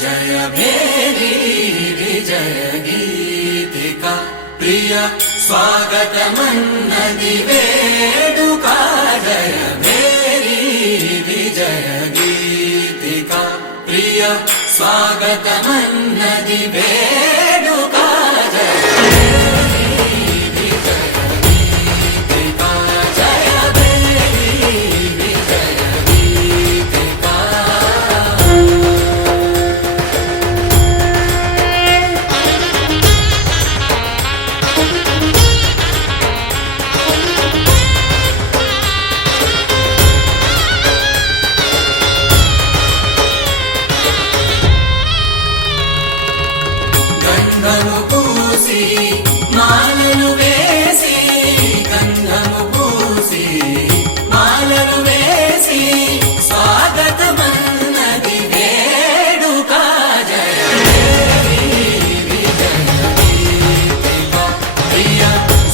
జయ భేరీ విజయ గీతిక ప్రియ స్వాగతమన్నది వేడుక జయ భేరీ విజయ గీతిక ప్రియ స్వాగతమన్నది వేడుక గంధము పూసి మాలలు వేసి గంధము పూసి మాలలు వేసి స్వాగతమన్నది వేడుక జయ విజయ గీతిక ప్రియ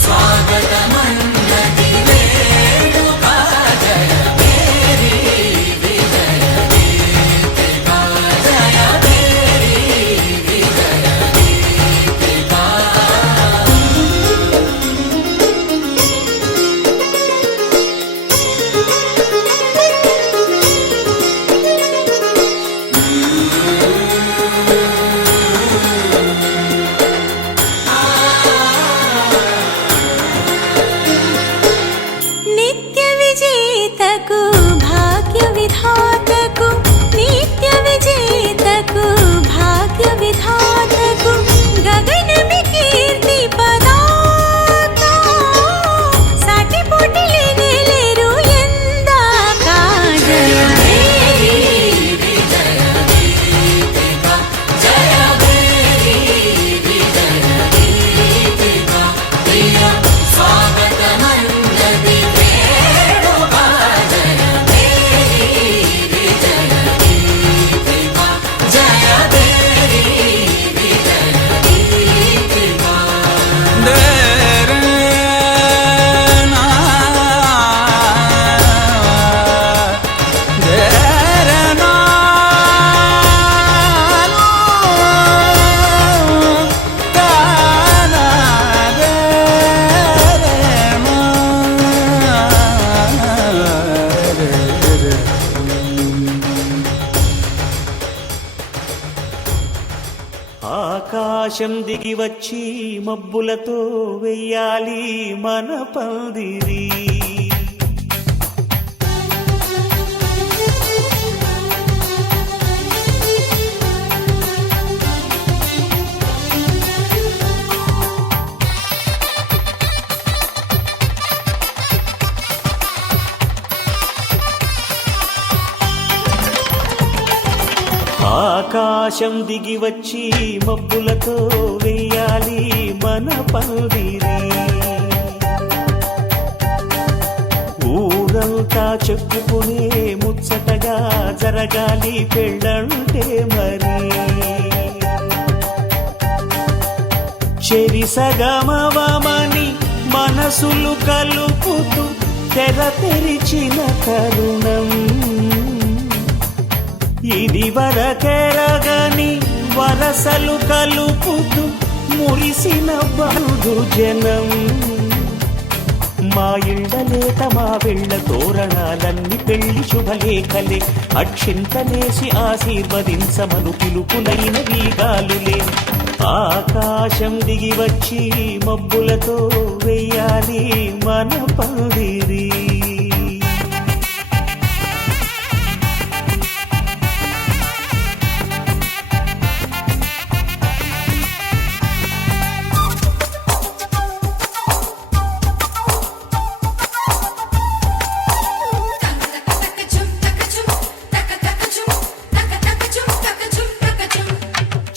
స్వాగతమన్నది వేడుక జయ భేరీ విజయ గీతిక జయ భేరీ విజయ నిత్య విజేతకు భాగ్య విధాతకు నిత్య విజేతకు భాగ్య విధాతకు గగనమి కీర్తి పదాత సాటి పోటీ లేరు ఎందాక జయ భేరీ విజయ గీతిక జయ భేరీ విజయ గీతిక ప్రియ స్వాగతమన్నది వేడుక జయ భేరీ విజయ గీతిక జయ భేరీ విజయ గీతిక ఆకాశం దిగి వచ్చి మబ్బులతో వెయ్యాలి మన పందిరి. ఆకాశం దిగి వచ్చి మబ్బులతో వెయ్యాలి మన పందిరి. ఊరంతా చెప్పుకునే ముచ్చటగా జరగాలి పెళ్ళంటే మరి. చెరిసగమవమని మనసులు కలుపుతూ తెర తెరిచిన తరుణం ఇది వరకెరగని వరసలు కలుపుతూ మురిసిన బంధు జనం. మా ఇళ్ళలేత మా వెళ్ళ తోరణాలన్నీ పెళ్లి శుభలేఖలే అక్షింతలేసి ఆశీర్వదించమను పిలుపులైన వీగాలులే. ఆకాశం దిగి వచ్చి మబ్బులతో వెయ్యాలి మన పందిరి.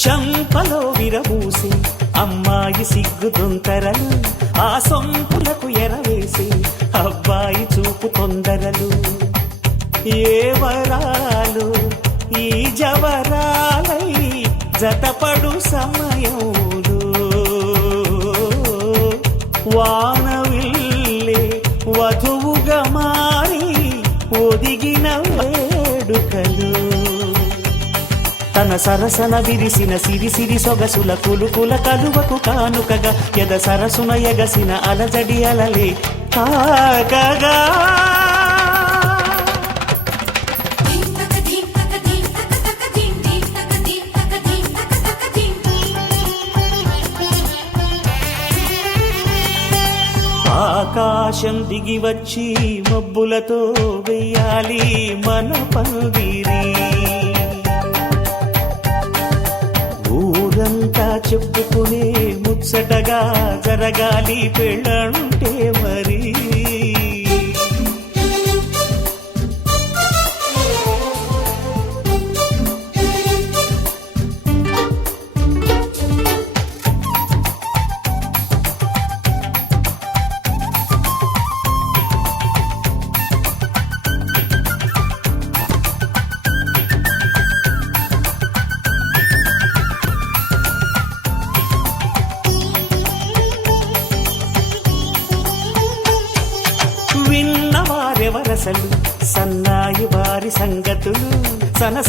చంపలో విరబూసి అమ్మాయి సిగ్గు దొంతరలు ఆ సొంపులకు ఎరవేసి అబ్బాయి చూపు తొందరలు. ఏ వరాలు ఈ జవరాలై జతపడు సమయంలో వానవిల్లే వధువుగా మారి ఒదిగిన వేడుకలు. తన సరసన విరిసిన సిరి సిరి సొగసుల కులుకుల కలువకు కానుకగా ఎద సరసున ఎగసిన అలజడి అలలే తాకగా ఆకాశం దిగి వచ్చి మబ్బులతో వెయ్యాలి మన పందిరి ఊరంతా చెప్పుకునే ముచ్చటగా జరగాలి పెళ్ళంటే మరి విన్నవారెవరసలు సన్నాయి వారి సంగతులు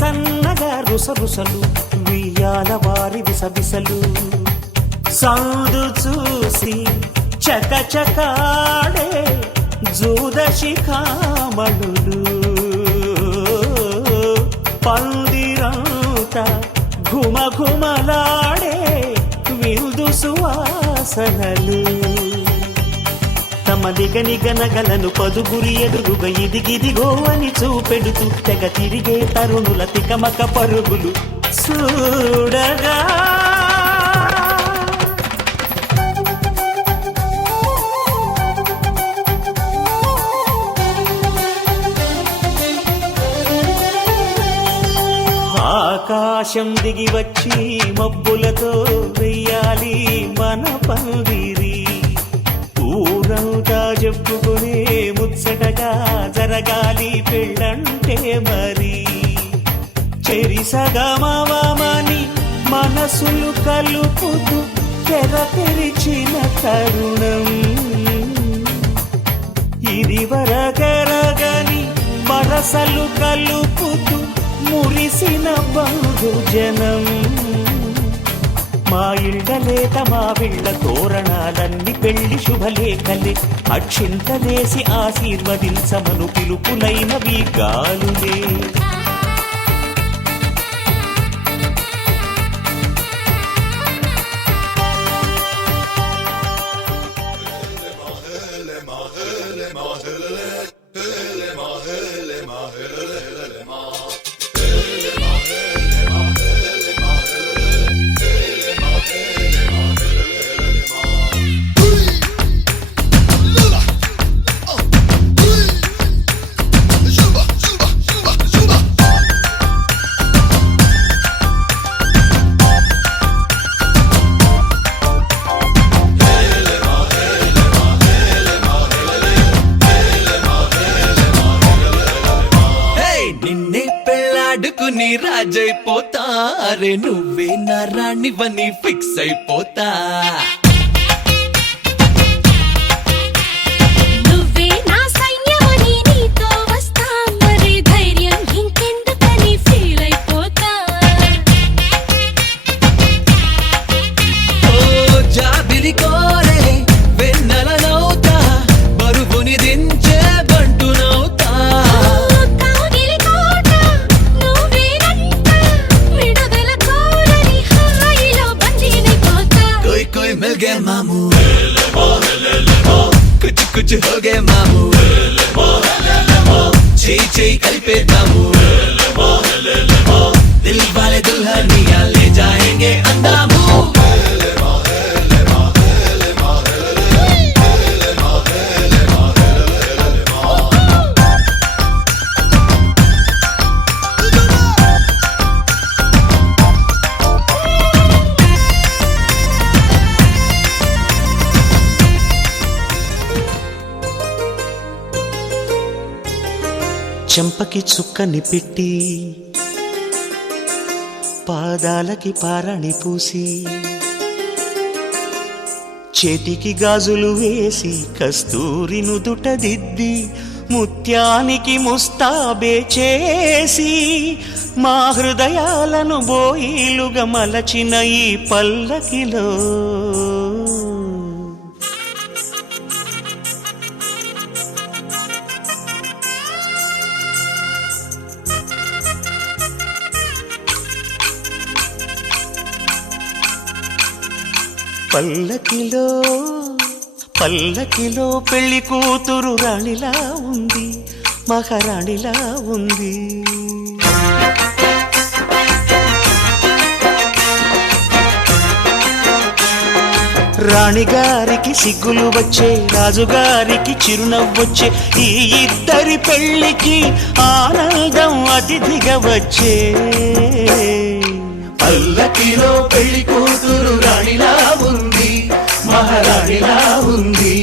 సన్నగా రుసరుసలు వియ్యాల వారి విసబిసలు సౌదు చూసి చకచకాడే జూదశిఖామణులు పందిరంతా ఘుమఘుమలాడే విందు సువాసనలు తమ నిగనగలను పదుగురి ఎదురుగా ఇదిగిదిగో అని చూపెడుతూ తెగ తిరిగే తరుణుల తికమక పరుగులు చూడగా ఆకాశం దిగి వచ్చి మబ్బులతో వెయ్యాలి మన పందిరి ఊరంతా చెప్పుకునే ముచ్చటగా జరగాలి పెళ్ళంటే మరి చెరిసగమవమని మనసులు కలుపుతూ తెర తెరిచిన తరుణం ఇది వరకరగని వరసలు కలుపుతూ మురిసిన బహుజనం మా ఇళ్ళలేత మా విళ్ళ తోరణాలన్నీ పెళ్లి శుభలేఖలే అక్షింతలేసి ఆశీర్వదించమను పిలుపులైనవి గాలులే నీ రాజైపోతా అరే నువ్వే నా రాణివని ఫిక్స్ అయిపోతా నువ్వే నా సైన్యమని నీతో వస్తా మరి ధైర్యం ఇంకెందుకని ఫీల్ అయిపోతా ఓ జాబిలి కోరే వెన్నెలనవుతా బరువుని దించే బంటునవుతా मिल गए मामू कुछ कुछ हो गए मामू ची कल्पे दामू दिल वाले दुल्हनिया ले जाएंगे अंदामू చెంపకి చుక్కని పెట్టి పాదాలకి పారాణి పూసి చేతికి గాజులు వేసి కస్తూరి నుదుట దిద్ది ముత్యానికి ముస్తాబే చేసి మా హృదయాలను బోయిలుగా మలచిన ఈ పల్లకిలో పల్లకిలో పల్లకిలో పెళ్లి కూతురు రాణిలా ఉంది, మహారాణిలా ఉంది. రాణిగారికి సిగ్గులు వచ్చే, రాజుగారికి చిరునవ్వొచ్చే, ఈ ఇద్దరి పెళ్లికి ఆనందం అతిథిగా వచ్చే. పల్లకిలో పెళ్లి కూతురు రాణిలా ఉంది, మహారాణిలా ఉంది.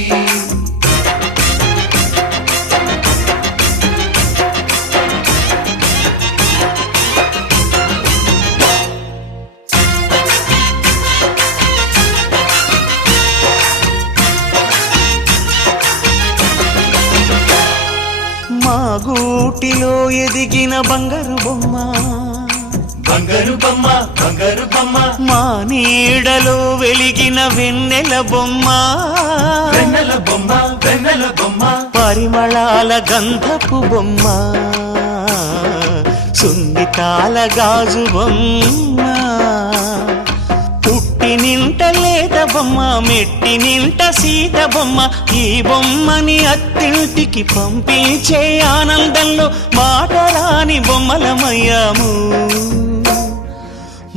మా గూటిలో ఎదిగిన బంగారు బొమ్మ, బంగారు బొమ్మ, బంగారు బొమ్మ. మా నీడలో వెలిగిన వెన్నెల బొమ్మ, వెన్నెల బొమ్మ, వెన్నెల బొమ్మ. పరిమళాల గంధపు బొమ్మ, సున్నితాల గాజు బొమ్మ. పుట్టి నింట లేత బొమ్మ, మెట్టి నింట సీత బొమ్మ. ఈ బొమ్మని అత్తింటికి పంపించే ఆనందంలో మాటరాని బొమ్మలమయ్యాము,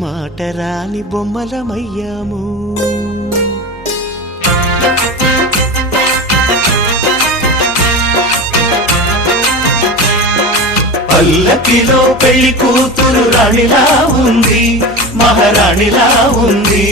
మాటరాని బొమ్మలమయ్యాము. పల్లకిలో పెళ్లి కూతురు రాణిలా ఉంది, మహారాణిలా ఉంది.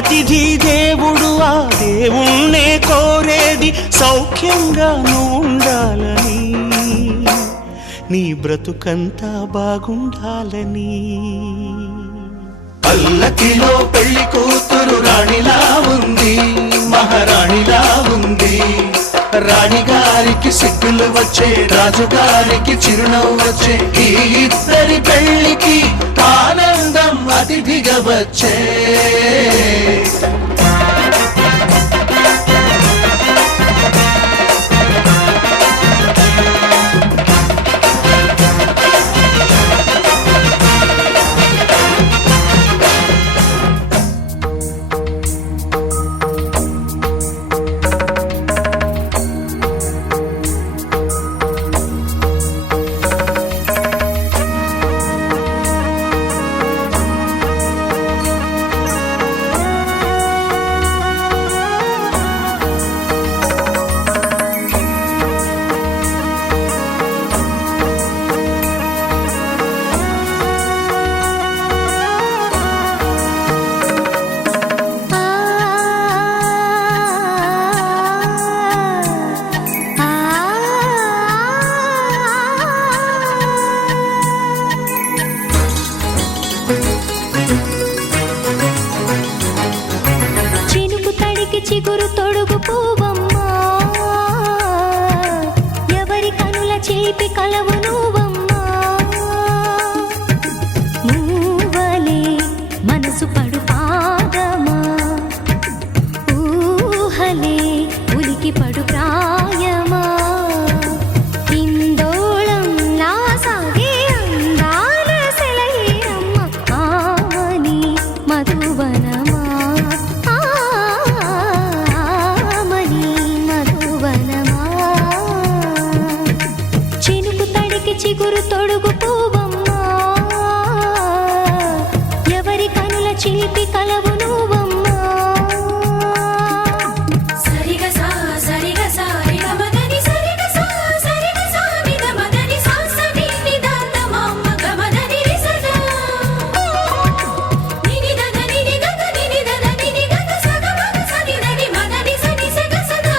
అతిథి దేవుడు ఆ దేవుణ్ణే కోరేది సౌఖ్యంగా ఉండాలని, నీ బ్రతుకంతా బాగుండాలని. పల్లకిలో పెళ్లి కూతురు రాణిలా ఉంది, మహారాణిలా ఉంది. రాణిగారికి సిగ్గులు వచ్చే, రాజుగారికి చిరునవ్వు వచ్చే, ఈ ఇద్దరి పెళ్లికి ఆనందం అతిథిగా వచ్చే. చిగురు తొడుగు పూవమ్మా ఎవరి కనుల చిలిపి కలవు నువ్వమ్మా సరిగ సా సరిగ సా రిగ మదని సరిగ సా సరిగ సా నిద మదని సా సని నిదాత మమ్మ గమదని రిసదా నిని దద నిని గద నిని దద నిని గద సగ మగ సని దని మదని సని సగ సదా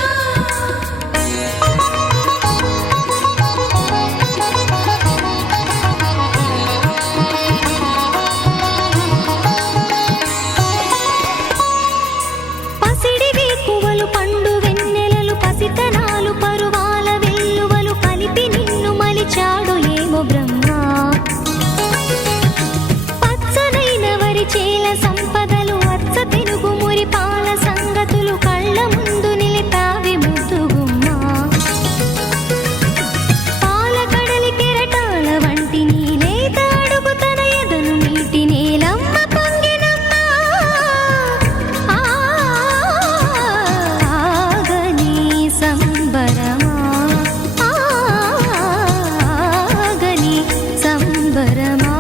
పసిడి వేకువలు పండు వెన్నెలలు పసితనాలు పరువాల వెల్లువలు కలిపి నిన్ను మలిచాడు ఏమో బ్రహ్మ పచ్చనైన వరి చేల సంపదలు అచ్చ తెనుగు మురి పాల సంగతులు కళ్ళ ముందు నిలిపావి ముద్దుగుమ్మ పాల కడలి కెరటాల వంటి నీలేత అడుగు తన ఎదను నీటి నేలమ్మ పొంగినమ్మ ఆగని సంబరమా ఆగని సంబరమా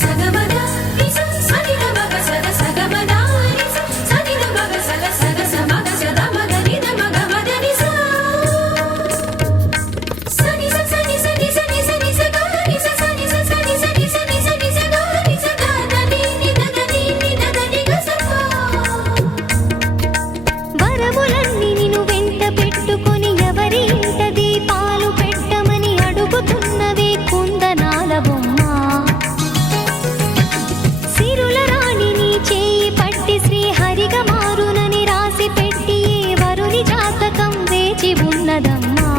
సగమద నిస సని మగ సద సగమద నిస సని మగ సల సగ సమగ సద మగ నిద మగ మద నిస సని స సని సని సని సని సగ నిస సని స సని సని సని సని సగ నిస దద ని దద ని దద ని గ సప వరములన్నీ నిన్ను వెంట పెట్టుకొని ఎవరి ఇంట దీపాలు పెట్టమని అడుగుతున్నవే కుందనాల బొమ్మ సిరుల రాణి నీ చేయి పట్టి శ్రీహరిగా మారునని రాసి పెట్టి ఏ వరుని జాతకం వేచి ఉన్నదమ్మా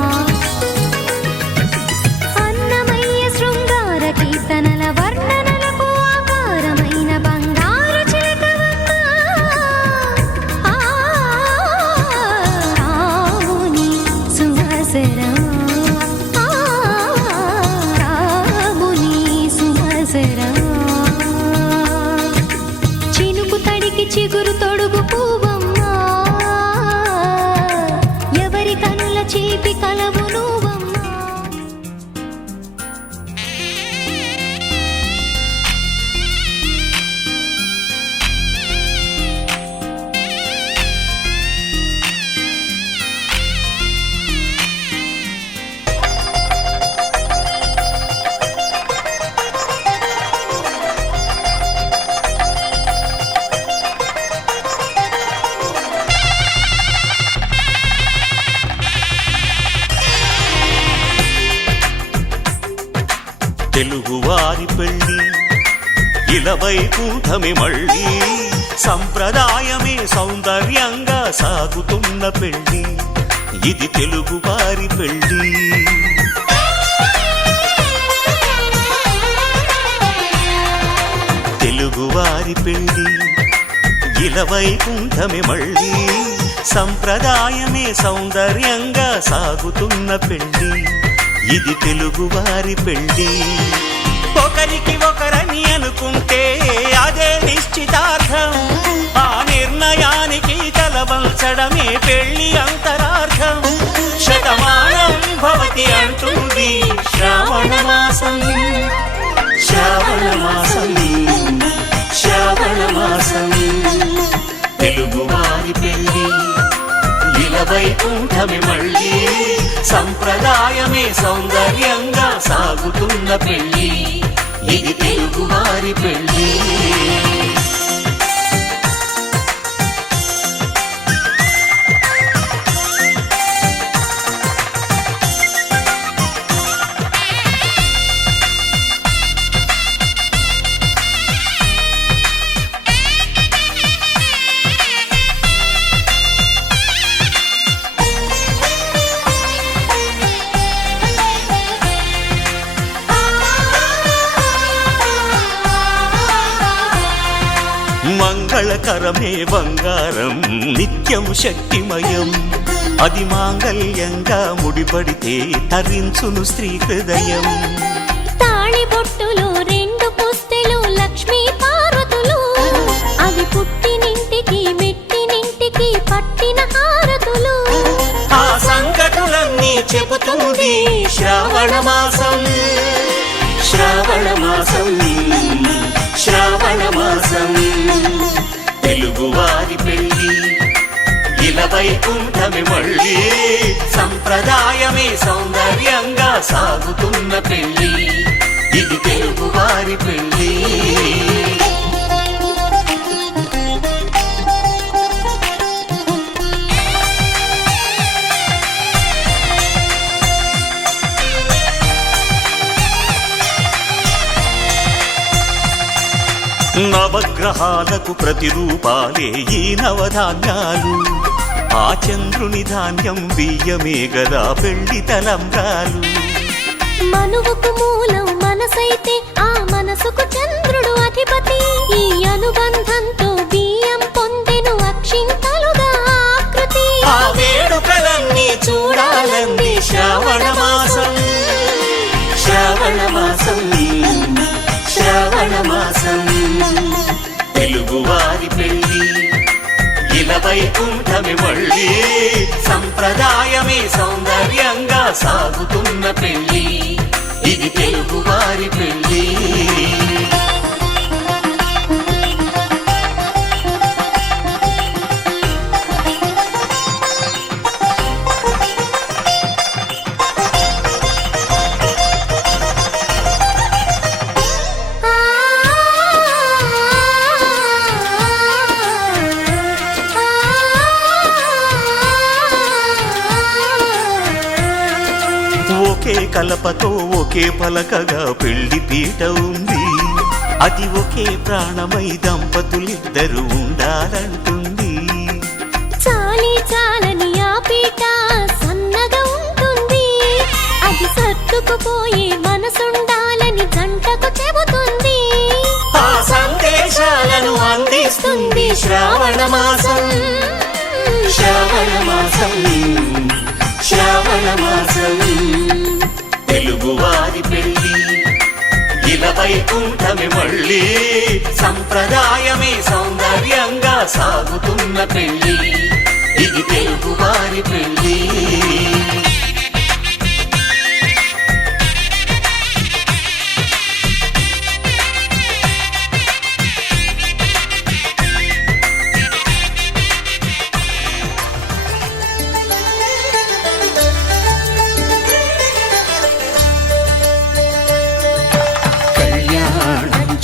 అన్నమయ్య శృంగార కీర్తనల వర్ణనలకు ఆకారమైన బంగారు చిలకవమ్మా రాముని సుమసరమా రాముని సుమసరమా చినుకు తడికి చిగురు తొడుగు పూవమ్మా ఎవరి కనుల చీపి కలవు నువ్వమ్మా తెలుగువారి పెళ్ళి ఇలవై కూటమి మళ్ళీ సంప్రదాయమే సౌందర్యంగా సాగుతున్న పెళ్ళి ఇది తెలుగువారి పెళ్ళి తెలుగువారి పెళ్ళి ఇలవై కూటమి మళ్ళీ సంప్రదాయమే సౌందర్యంగా సాగుతున్న పెళ్ళి ఇది తెలుగువారి పెళ్ళి ఒకరికి ఒకరని అనుకుంటే అదే నిశ్చితార్థం ఆ నిర్ణయానికి తలవంచడమే పెళ్లి అంతరార్థం శతమానం భవతి అంటుంది శ్రావణ మాసం శ్రావణ మాసం శ్రావణ మాసం తెలుగువారి పెళ్ళి ఇలవై కూటమి మళ్ళీ సంప్రదాయమే సౌందర్యంగా సాగుతున్న పెళ్ళి ఇది తెలుగువారి పెళ్ళి కరమే బంగారం నిత్యం శక్తిమయం అది మాంగళ్యంగా ముడిపడితే తరించును స్త్రీ హృదయం తాళి బొట్టులో రెండు పుస్తెలు లక్ష్మీ పార్వతులు అవి పుట్టినింటికి మెట్టినింటికి పట్టిన హారతులు ఆ సంకటులన్నీ చెబుతుంది శ్రావణ మాసం శ్రావణ మాసం శ్రావణ మాసం తెలుగువారి పెళ్ళి ఇలా వైకుంఠమి మళ్ళీ సంప్రదాయమే సౌందర్యంగా సాగుతున్న పెళ్ళి ఇది తెలుగువారి పెళ్ళి నవగ్రహాలకు ప్రతిరూపాలే ఈ నవధాన్యాలు ఆ చంద్రుని ధాన్యం బియ్యమే గదా పెళ్లి తలంబ్రాలు మనువుకు మూలం మనసైతే ఆ మనసుకు చంద్రుడు అధిపతి ఈ అనుబంధంతో బియ్యం పొందెను అక్షింతలుగా ఆకృతి ఆ వేడుకలన్నీ చూడాలంది శ్రావణ మాసం శ్రావణ మాసం శ్రావణ మాసం తెలుగువారి పెళ్ళి ఇలా వైకుంఠమి మళ్ళీ సంప్రదాయమే సౌందర్యంగా సాగుతున్న పెళ్ళి ఇది తెలుగువారి పెళ్ళి ఒకే కలపతో ఒకే పలకగా పెళ్లి పీట ఉంది అది ఒకే ప్రాణమై దంపతులిద్దరు ఉండాలంటుంది చాలి చాలని ఆ పీట సన్నగా ఉంటుంది అది సర్దుకుపోయే మనసుండాలని జంటకు చెబుతుంది ఆ సందేశాలను అందిస్తుంది శ్రావణ మాసం శ్రావణ మాసం శ్రావణ మాసం తెలుగువారి పెళ్ళి ఇలా వైకుంఠమి మళ్ళీ సంప్రదాయమే సౌందర్యంగా సాగుతున్న పెళ్ళి ఇది తెలుగువారి పెళ్ళి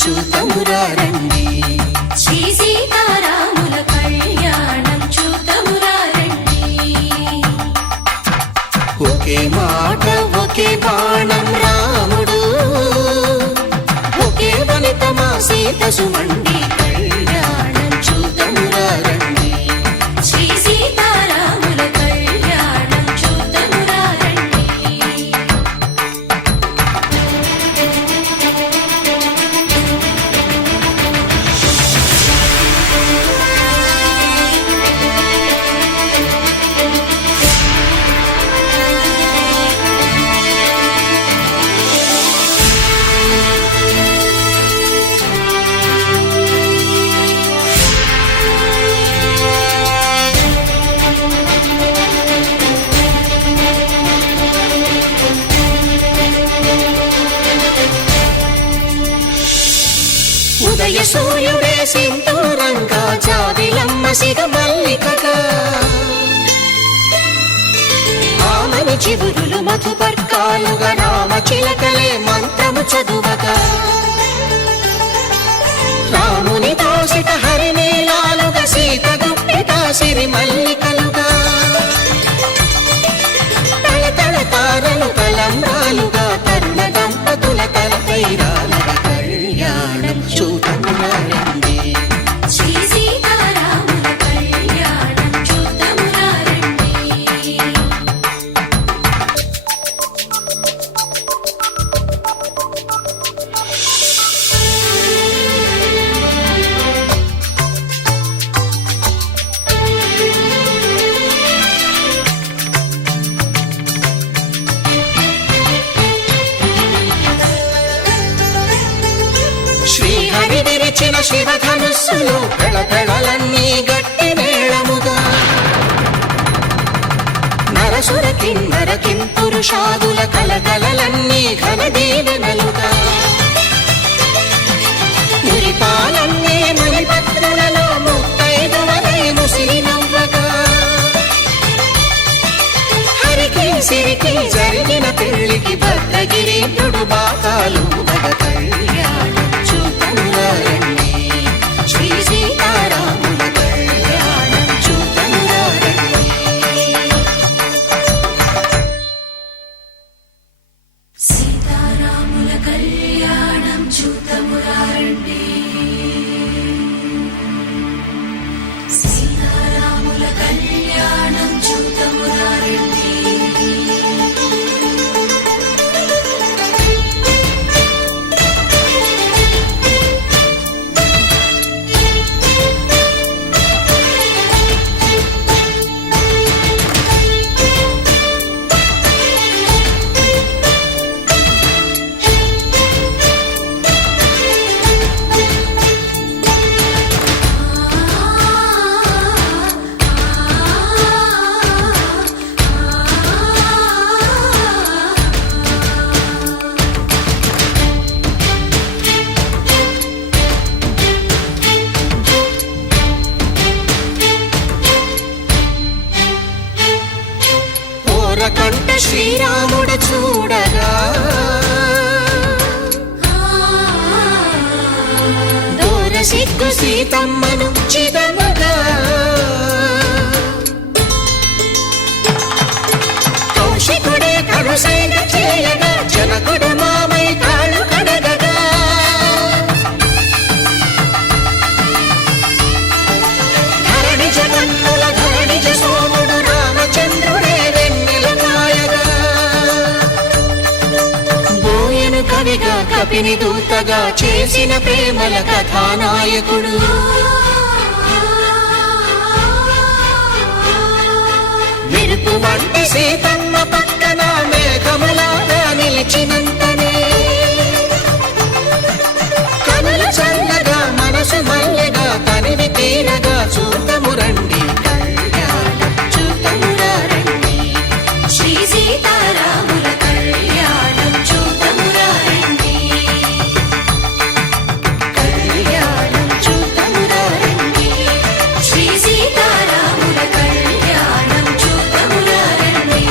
చూతమురారండి శ్రీ సీతారాముల కళ్యాణం చూతమురారండి ఒకే మాట ఒకే బాణం రాముడు ఒకే వనిత మా సీత సుమండి కళ్యాణం చూతమురారండి శ్రీ సీతారాముల కళ్యాణం చూతమురారండి ఉదయ సూర్యుడే సింధూరంగా జాబిలమ్మ సిగ మల్లికగా ఆమని చివురులు మధుపర్కాలుగా రామ చిలకలే మంత్రము చదువగా రాముని దోసిట హరినీలాలుగా సీత గుప్పిట సిరి మల్లికలుగా తల తల తారలు తలంబ్రాలుగా తరుణ దంపతుల తలపై రాలగా కళ్యాణం చూతమురారండి శ్రీ సీతారాముల కళ్యాణం చూతమురారండి నిలిచిన శివధనుస్సులో పెళపెళలన్నీ గట్టి మేళముగా నరసుర కిన్నర కింపురుషాదుల కలకలలన్నీ ఘన దీవెనలుగా మురిపాలన్నీ మణిపత్రులలో ముత్తైదువలై ముసిరి నవ్వగా హరికి సిరికి జరిగిన పెళ్లికి భద్రగిరీంద్రుడు బాకాలు మగ కళ్యాణం చూతమురారండి శ్రీ సీతారాముల కళ్యాణం చూతమురారండి సీతారాముల కళ్యాణం చూతమురారండి సీతారాముల కళ్యాణం చూతమురారండి కంట శ్రీరాముడు చూడగా దూర సిగ్గు సీతమ్మను చిదమగా కౌశికుడే కరుసైన చేయగా జనకుడు మామై కాళ్ళు కడగగా ధరణి జగన్నుల ధరణిజ సోముడు రామచంద్రుడే కవిగా కపిని దూతగా చేసిన ప్రేమల కథానాయకుడు మెరుపు వంటి సీతమ్మ పక్కన మేఘములాగా నిలిచినంతనే కనులు చల్లగా మనసు మల్లెగా తనివి తీరగా చూతము రండి కళ్యాణం చూతమురా రండి శ్రీ సీతారాముల కళ్యాణం చూతమురా రండి కళ్యాణం చూతమురా రండి శ్రీ సీతారాముల కళ్యాణం చూతమురా రండి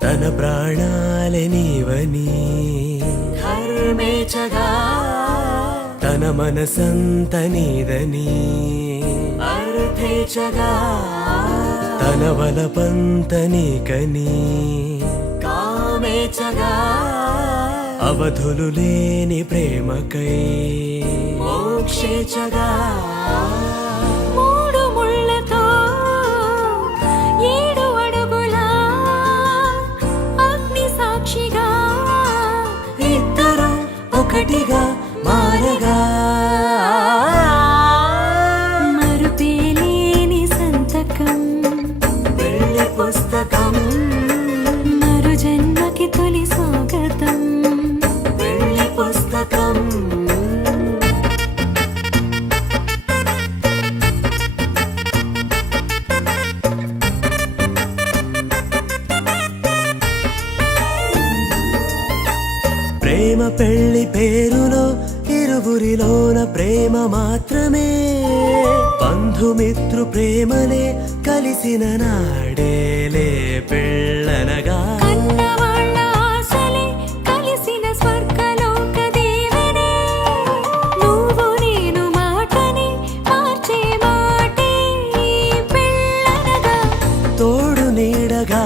తన ప్రాణాలే నీవని ధర్మేచగా తన మనసంత నీదని అర్థేచగా తన వలపంత నీకని కామేచగా అవధులు లేని ప్రేమకై మోక్షేచగా మూడు ముళ్ళతో 7 అడుగుల అగ్ని సాక్షిగా ఇద్దరు ఒకటిగా మారగా మరుపేలేని సంతకం వెళ్ళి పుస్తకం మరు జన్మకి తొలి స్వాగతం వెళ్ళి పుస్తకం ప్రేమ పెళ్లి పేరులో ఇరువురిలోన ప్రేమ మాత్రమే బంధుమిత్రు ప్రేమలే కలిసిన నాడేలే పెళ్ళనగా కన్నవాళ్ళ ఆశలే కలిసిన స్వర్గలోక దీవెనే నువ్వు నేను మాటని మార్చే మాటే పెళ్ళనగా తోడు నీడగా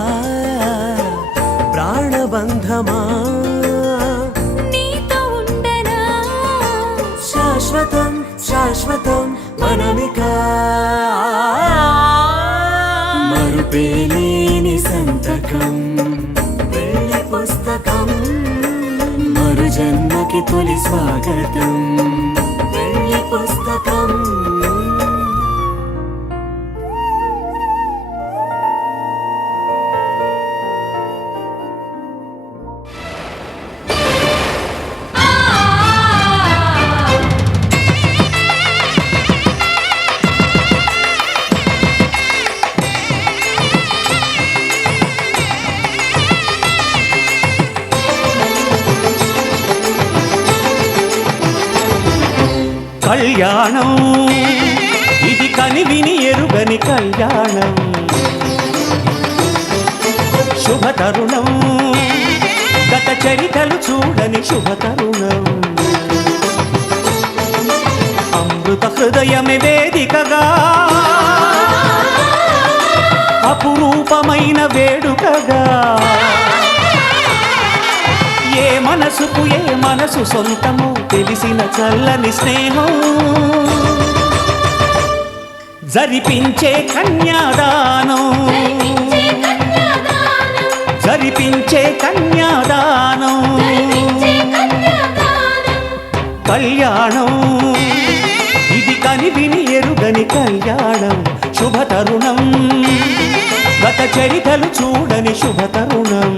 ప్రాణబంధమా నీతో ఉండనా కోరిక మరుపేలేని సంతకం పెళ్లి పుస్తకం మరు జన్మకి తొలి స్వాగతం పెళ్లి పుస్తకం కళ్యాణం ఇది కనివిని ఎరుగని కళ్యాణం శుభతరుణం గత చరితలు చూడని శుభతరుణం అమృత హృదయమే వేదికగా అపురూపమైన వేడుకగా ఏ మనసుకు ఏ మనసు సొంతమో తెలిసిన చల్లని స్నేహం జరిపించే కన్యాదానం జరిపించే కన్యాదానం కళ్యాణం ఇది కనివిని ఎరుగని కళ్యాణం శుభతరుణం గత చరితలు చూడని శుభతరుణం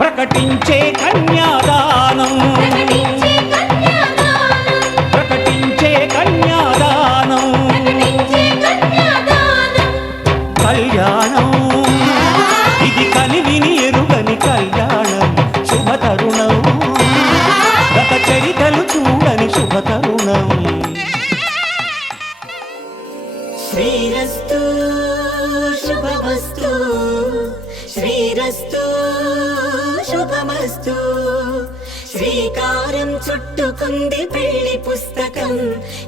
ప్రకటించే కన్యాదానం ప్రకటించే కన్యాదానం కళ్యాణం ఇది కనివిని ఎరుగని కళ్యాణం శుభతరుణం గత చరితలు చూడని శుభతరుణం శ్రీరస్తు శుభమస్తు శ్రీరస్తు శుభమస్తు శ్రీకారం చుట్టుకుంది పెళ్లి పుస్తకం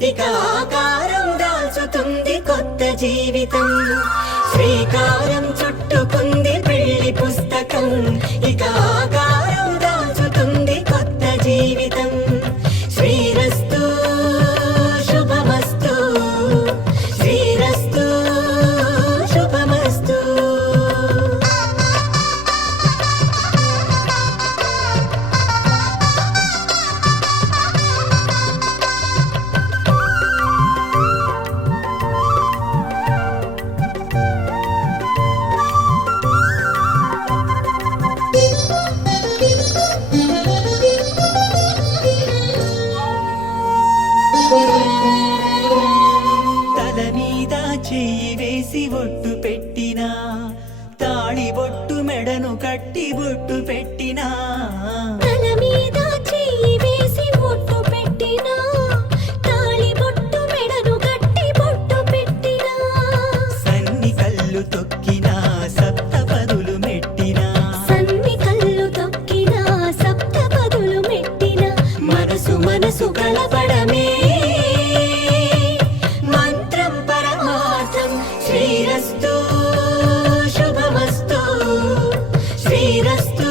ఇక ఆకారం దాల్చుతుంది కొత్త జీవితం శ్రీకారం చుట్టుకుంది పెళ్లి పుస్తకం ఇక ఆకారం దాల్చుతుంది కొత్త జీవితం శ్రీరస్తు శుభమస్తు శ్రీరస్తు శుభమస్తు తల మీద చెయ్యి వేసి ఒట్టు పెట్టినా తాళి బొట్టు మెడను కట్టి బొట్టు పెట్టినా తల మీద చెయ్యి వేసి బొట్టు పెట్టినా తాళి బొట్టు మెడను కట్టి బొట్టు పెట్టినా సన్ని కళ్ళు తొక్కినా సప్తపదులు మెట్టినా సన్ని కళ్ళు తొక్కినా సప్తపదులు మెట్టినా మనసు మనసు కలపడమే మంత్రం పరమార్థం శ్రీరస్తు శుభమస్తు శ్రీరస్తు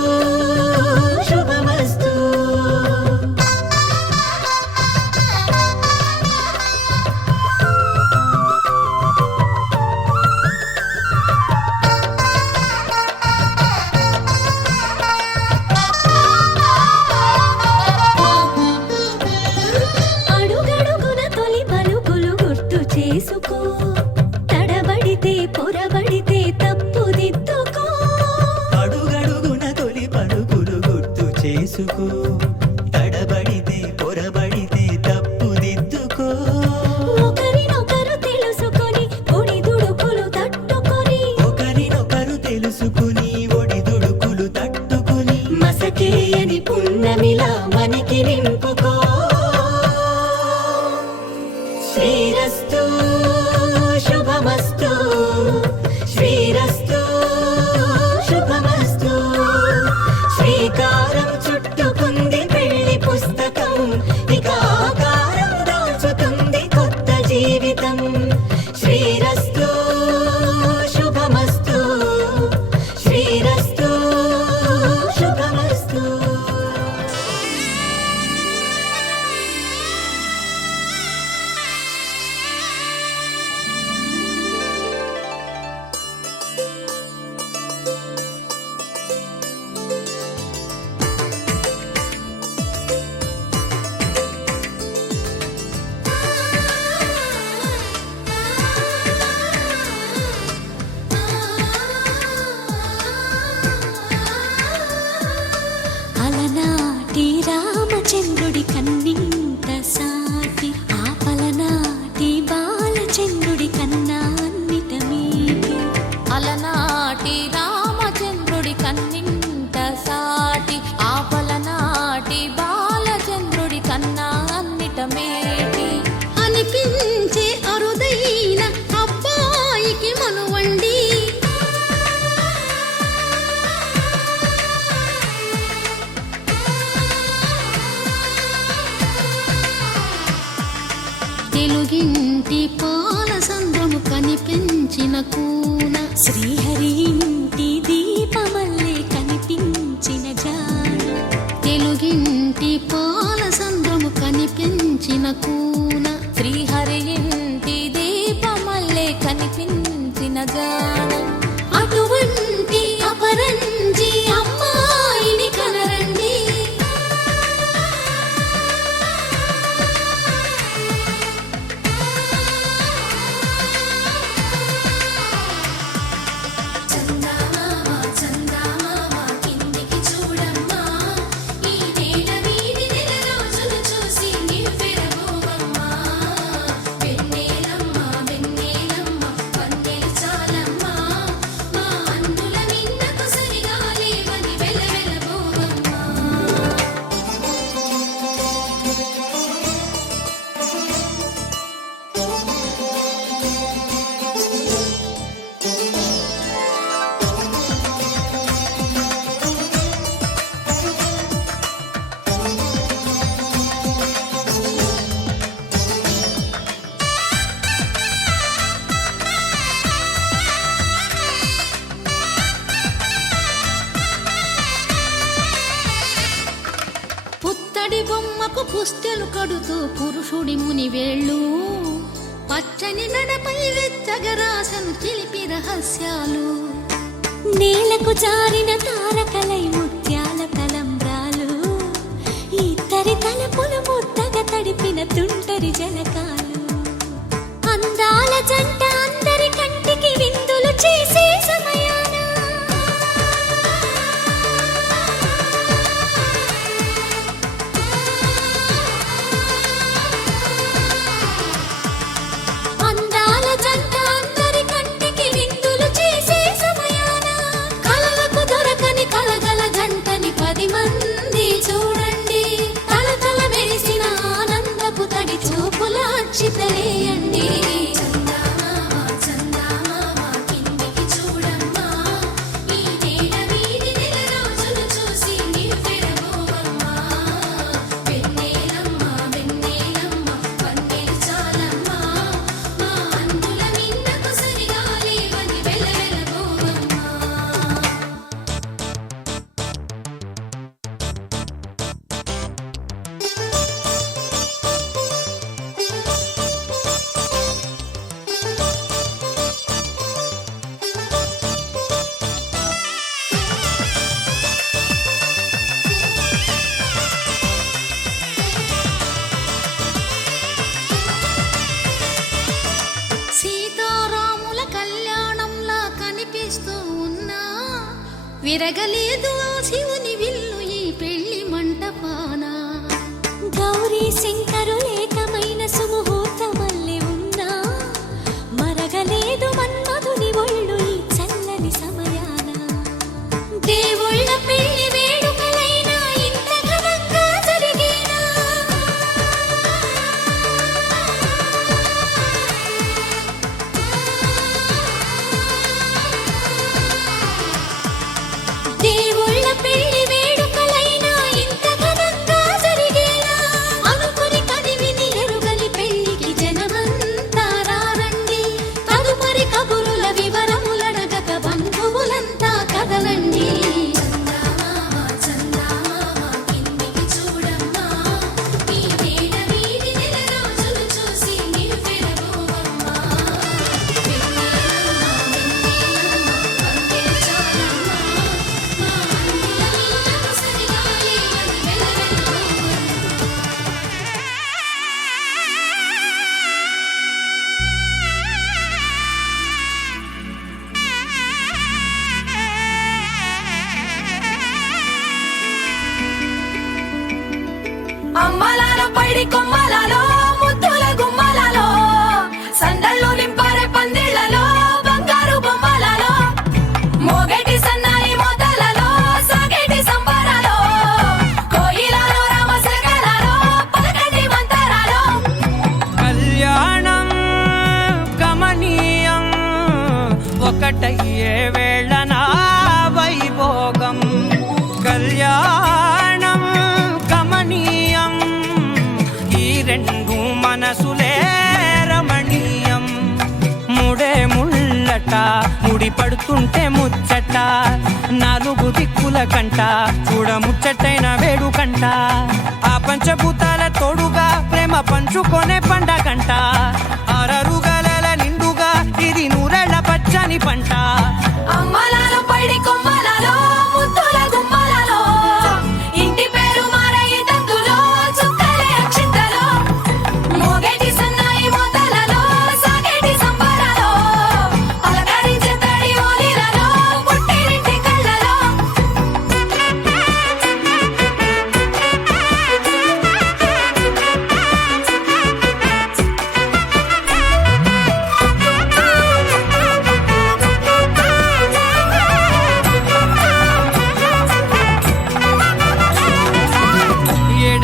శ్రీరస్తు శుభమస్తు శ్రీరస్తు శుభమస్తు. అలనాటి రామచంద్రుడి కన్నింత సాటి ఆపలనాటి బాలచంద్రుడి కన్నా అన్నిట మీటి. అలనాటి రామచంద్రుడి కన్నింత సాటి ఆపలనాటి బాలచంద్రుడి కన్నా అన్నిట మేటి అనిపించే అరుదైన అబ్బాయికి మనువండి. తెలుగింటి పాల సంద్రము కనిపించిన కూన శ్రీహరి ఇంటి దీపమల్లే కనిపించిన జాన. తెలుగింటి పాల సంద్రము కనిపించిన కూన శ్రీహరి ఇంటి దీపమల్లే కనిపించిన జాన. అటువంటి అపరంజి అమ్మాయిని కనరండి. చందమామ చందమామ కిందికి చూడమ్మా, ఈ నేల వీధి నెల రోజులు చూసి నివ్వెరబోవమ్మా. వెన్నెలమ్మ వెన్నెలమ్మ వన్నెలు చాలమ్మా, మా అన్నుల మిన్నకు సరిగా లేవని వెలవెలబోవమ్మా. పుత్తడి బొమ్మకు పుస్తెలు కడుతూ పురుషుడి ముని వేళ్ళు, పచ్చని నడపై వెచ్చగరాసను చిలిపి రహస్యాలు. నేలకు జారిన తారకలై ముత్యాల తలంబ్రాలు, ఇద్దరి తలపులు ముద్దగా తడిపిన తుంటరి జలకాలు. అందాల జంట అందరి కంటికి విందులు చేసే సమయాన అందాల జంట అందరి కంటికి విందులు చేసే సమయాన కలలకు దొరకని కలగల జంటని 10 మంది చూడండి. తలతల మెరిసిన ఆనందపు తడి చూపుల అక్షితలేయండి. చందమామ చందమామ కిందికి చూడమ్మా, ఈ నేల వీధి నెల రోజులు చూసి నివ్వెరబోవమ్మా. వెన్నెలమ్మ వెన్నెలమ్మ వన్నెలు చాలమ్మా, మా అన్నుల మిన్నకు సరిగా లేవని వెలవెలబోవమ్మా. సీతారాముల కళ్యాణంలా కనిపిస్తూ ఉన్నా, విరగలేదు ఆ శివుని విల్లు ఈ పెళ్లి మంటపాన. గౌరీ శంకరులేకమైన సుముహూర్తమల్లె ఉన్నా, మరగలేదు మన్మధుని ఒళ్ళు ఈ చల్లని సమయాన. దేవుళ్ళ పెళ్లి వేడుకలైనా ఇంత ఘనంగా జరిగేనా? దేవుళ్ళ పెళ్లి వేడుకలైనా ఇంత ఘనంగా జరిగేనా? అనుకుని ఒక్కటయ్యే వేళనా వైభోగం కళ్యాణం కమనీయం ఈ రెండు మనసులే రమణీయం ముడే ముళ్ళట ముడి పడుతుంటే ముచ్చట నాలుగు దిక్కుల కంట చూడ ముచ్చటైన వేడుకంట ఆ పంచభూతాల తోడుగా ప్రేమ పంచుకొనే పండగంట ఆరరుగల నిండుగా ఇది నూరెళ్ళ పచ్చని పంట అమ్మలాలో పైడి కొమ్మలలో ముద్దుల గుమ్మలలో ఇంటి పేరు మారయి తందులో చుక్కలే అక్షింతలో మోగేటి సన్నాయి మోతలలో సాగేటి సంబరాలో పలకరించే తడి ఓలిలలో పుట్టినింటి కళ్ళలో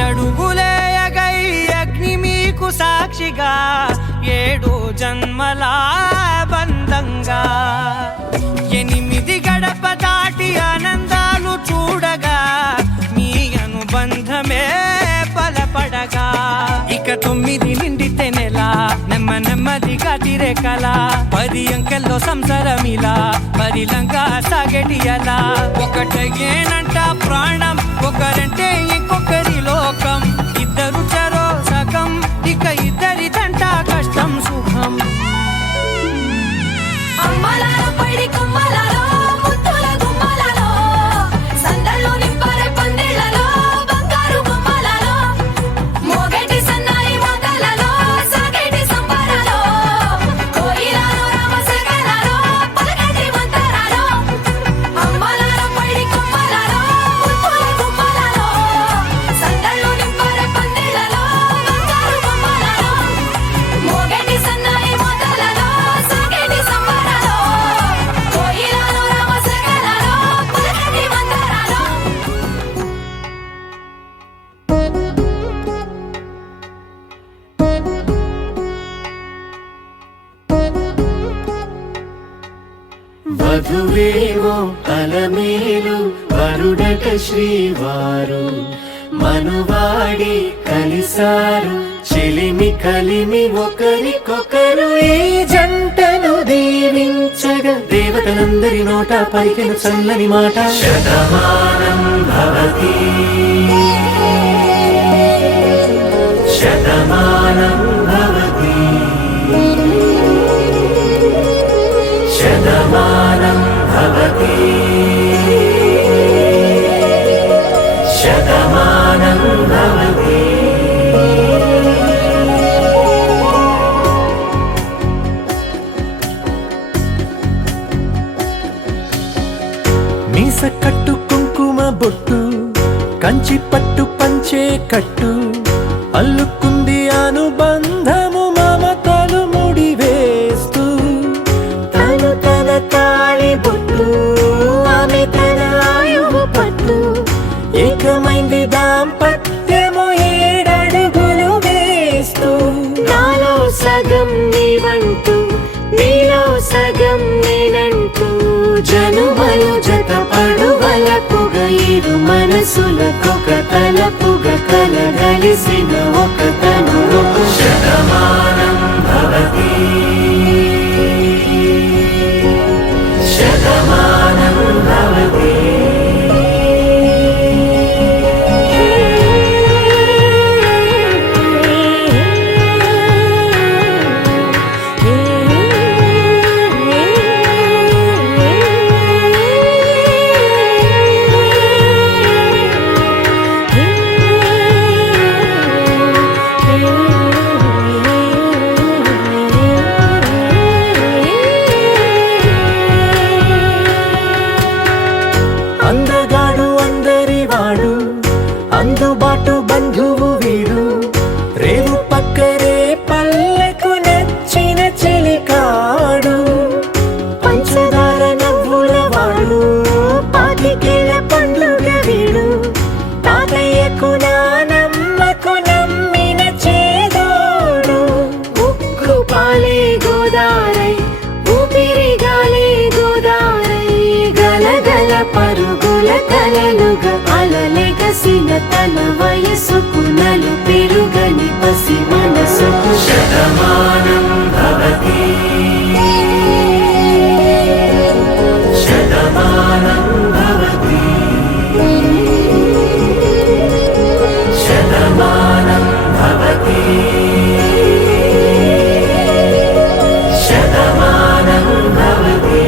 ఏడడుగులేయగై అగ్ని మీకు సాక్షిగా 7 జన్మల బంధంగా 8 గడప దాటి ఆనందాలు చూడగా మీ అనుబంధమే బలపడగా ఇక 9 నిండితే నెల నెమ్మదిగా తిరే కల 10 అంకెల్లో సంసారమిలా పరిలంగా సాగేటియలా ఒకటేనంట ప్రాణం ఒకరంటే ఇంకొకరి లోకం ఇద్దరు చరో సగం ఇక ఇద్దరిదంట కష్టం సుఖం అమ్మలాలో పైడి కొమ్మలలో ముద్దుల గుమ్మలలో సందల్లో నింపరే పందిళ్ళలో బంగారు బొమ్మలలో మోగేటి సన్నాయి మోతలలో సాగేటి సంబరాలో కోయిలలో రామశకలలో పలకటి మంతరాలో అమ్మలాలో పైడి కొమ్మలలో ముద్దుల గుమ్మలలో సందల్లో నింపరే పందిళ్ళలో బంగారు బొమ్మలలో మోగేటి సన్నాయి మోతలలో సాగేటి సంబరాలో కోయిలలో రామశకలలో పలకటి మంతరాలో వధువేమో అలమేలు వరుడట శ్రీవారు మనువాడి కలిసారు చెలిమి కలిమి ఒకరికొకరు ఈ జంటను దీవించగా దేవతలందరి నోట పలికిన చల్లని మాట శతమానం భవతి శతమానం భవతి శతమానం భవతి శతమానం భవతి మీస కట్టు కుంకుమ బొట్టు కంచి పట్టు పంచే కట్టు అల్లుకుంది అనుబంధము మమతలు ముడివేస్తూ తను తన తాళి బొట్టు ఆమె తన ఆయువు పట్టు ఏకమైంది దాంపత్యము 7 అడుగులు వేస్తూ నాలో సగం నీవంటూ నీలో సగం నేనంటూ జనుమలు జత పడువలపుగా ఇరు మనసులకొక తలపుగా కలగలిసిన ఒక తను శతమానం భవతి శతమానం భవతి పరుగుల కలలుగా అలలెగసిన తన వయసుకు నలు పెరుగని పసి మనసుకు శతమానం భవతి శతమానం భవతి శతమానం భవతి శతమానం భవతి.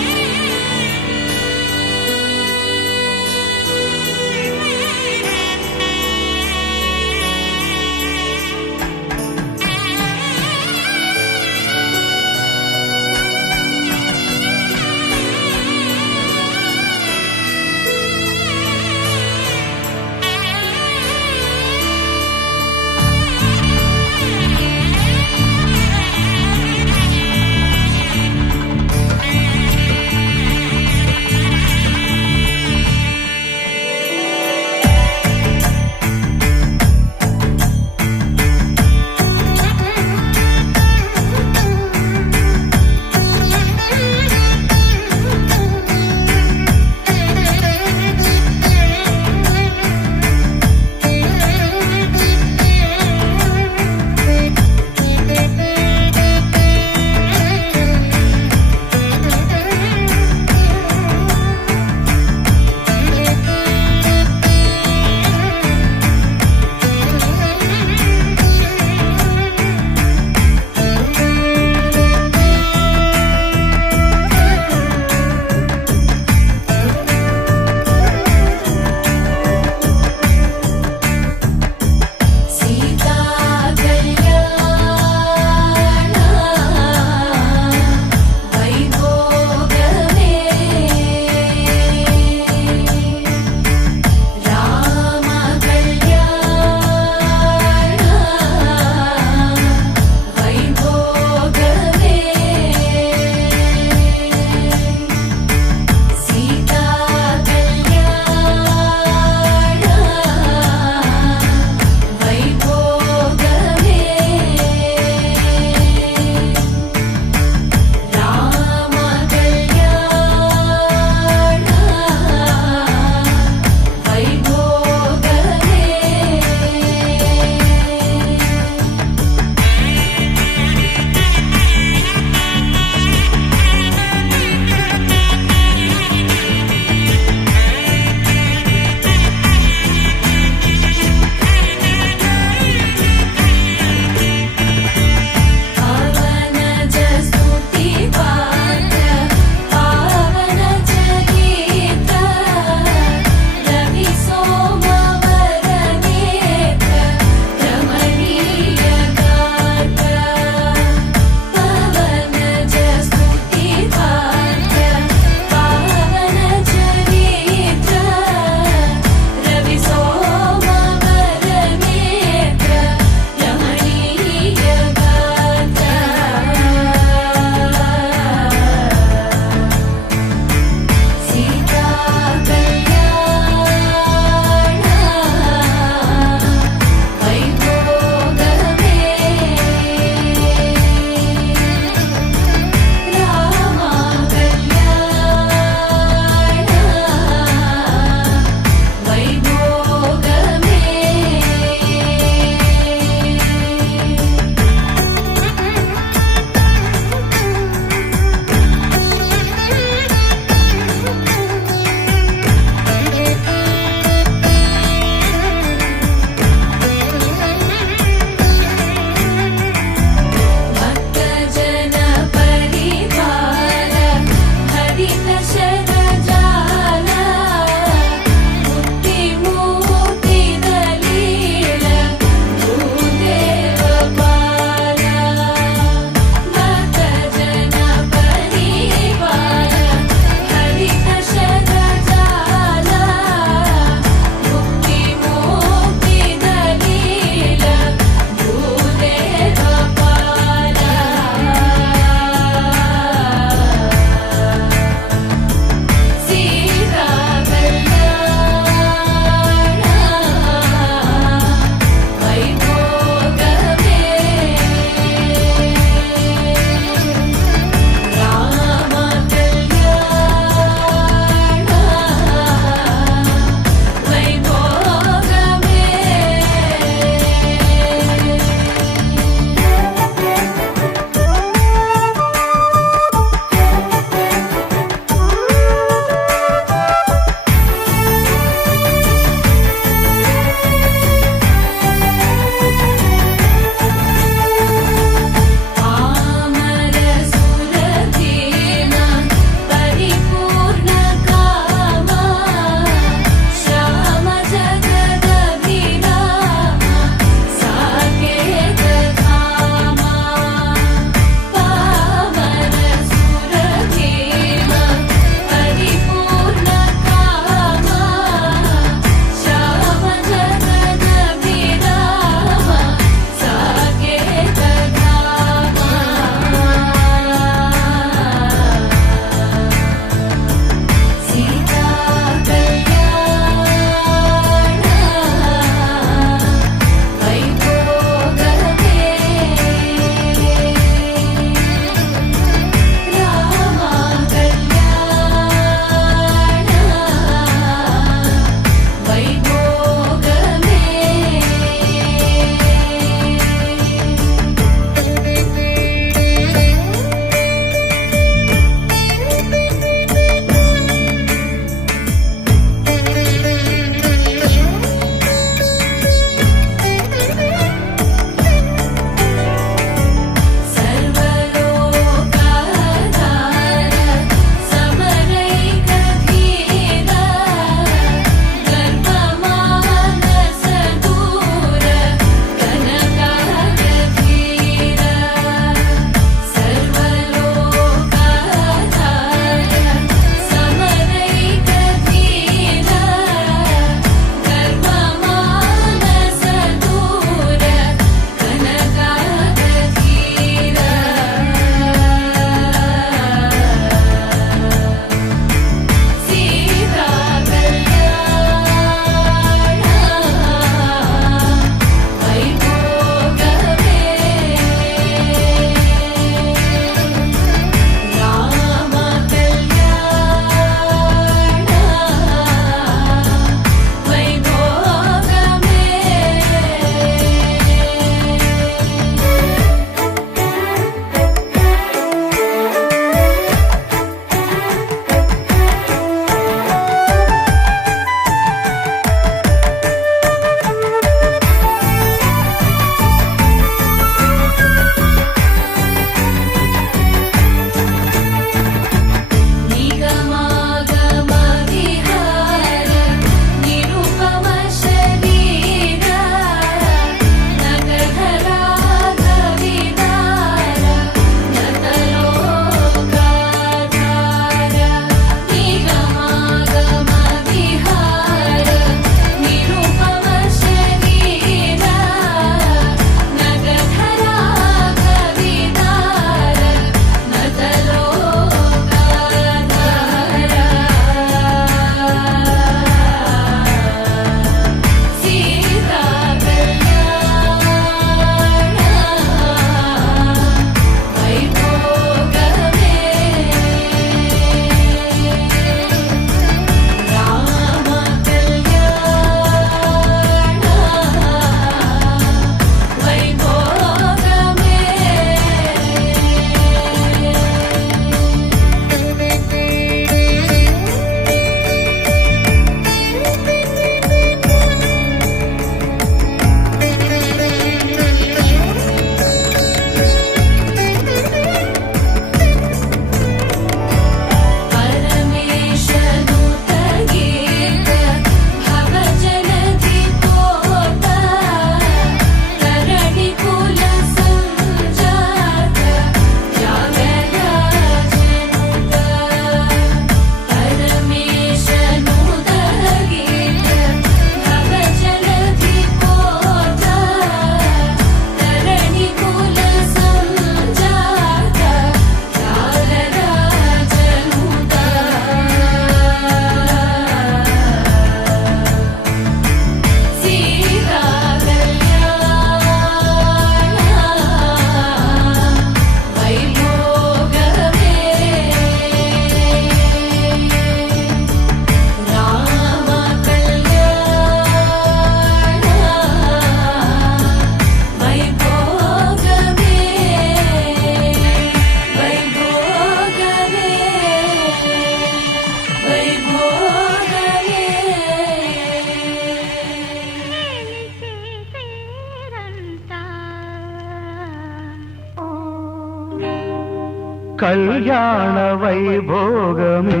కళ్యాణ వైభోగమే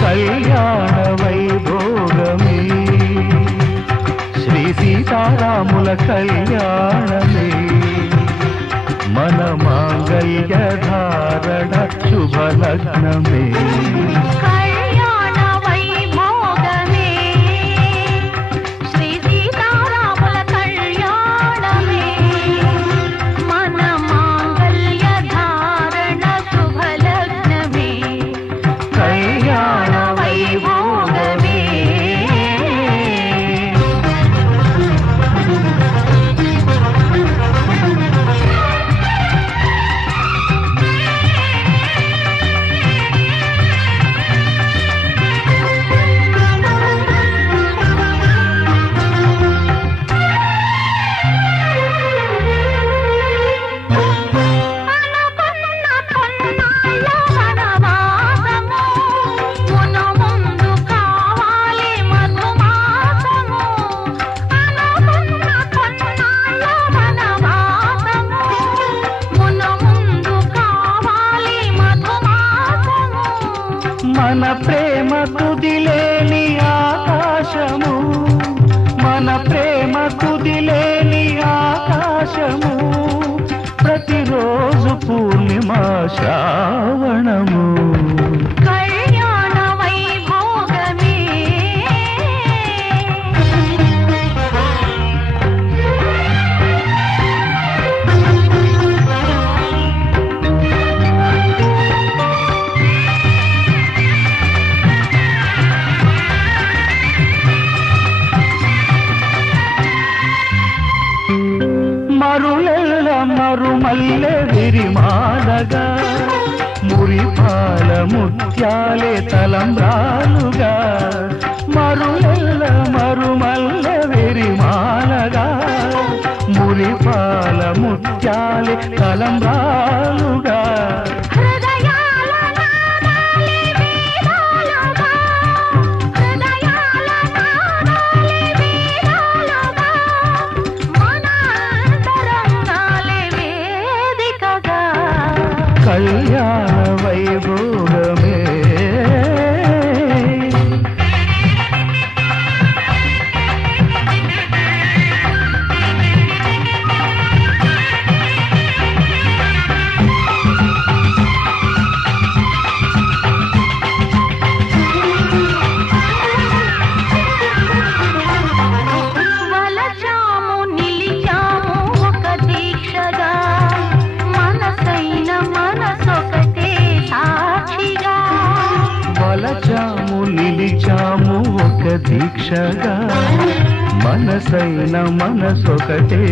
కళ్యాణ వైభోగమే శ్రీ సీతారాముల కళ్యాణమే మన మాంగళ్య ధారణ శుభలగ్నమే కళ్యాణ వైభోగమే శ్రీ సీతారాముల కళ్యాణమే మన మాంగళ్య ధారణ శుభలగ్నమే కళ్యాణ వైభోగమే మన ప్రేమ తుదిలేని ఆకాశము మన ప్రేమ తుదిలేని ఆకాశము ప్రతిరోజు పూర్ణిమ శ్రావణము కళ్యాణ వైభోగమే మరులెల్ల మరుమల్లె విరిమాలగా మురిపాల ముత్యాలే తలంబ్రాలుగా మరులెల్ల మరుమల్లె విరిమాలగా మురిపాల ముత్యాలే తలంబ్రాలుగా హృదయాల నాదాలే వేదాలుగా హృదయాల నాదాలే వేదాలుగా మన అంతరంగాలే వేదికగా కళ్యాణ వైభోగమే వలచాము నిలిచాము ఒక దీక్షగా మనసైన మనసొకటే సాక్షిగా వలచాము నిలిచాము ఒక దీక్షగా మనసైన మనసొకటే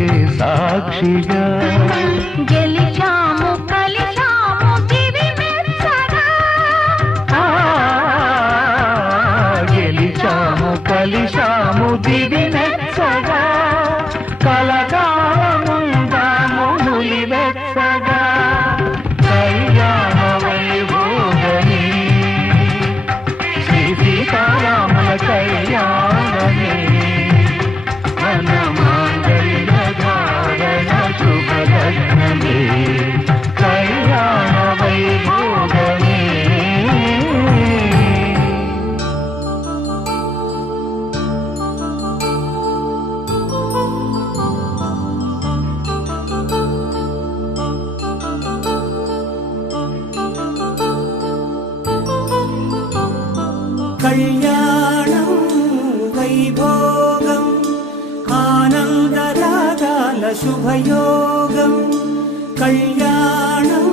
సాక్షిగా గెలిచాము కలిచాము దివి మెచ్చగా ఆ, గెలిచాము కలిశాము దివి మెచ్చగా కలకాలముందాము నులివెచ్చగా కళ్యాణ వైభోగమే శ్రీ సీతారాముల కళ్యాణమే మన మాంగళ్య ధారణ శుభలగ్నమే కళ్యాణ వైభోగమే కళ్యాణం వైభోగం ఆనందరాగాల శుభయోగం కళ్యాణం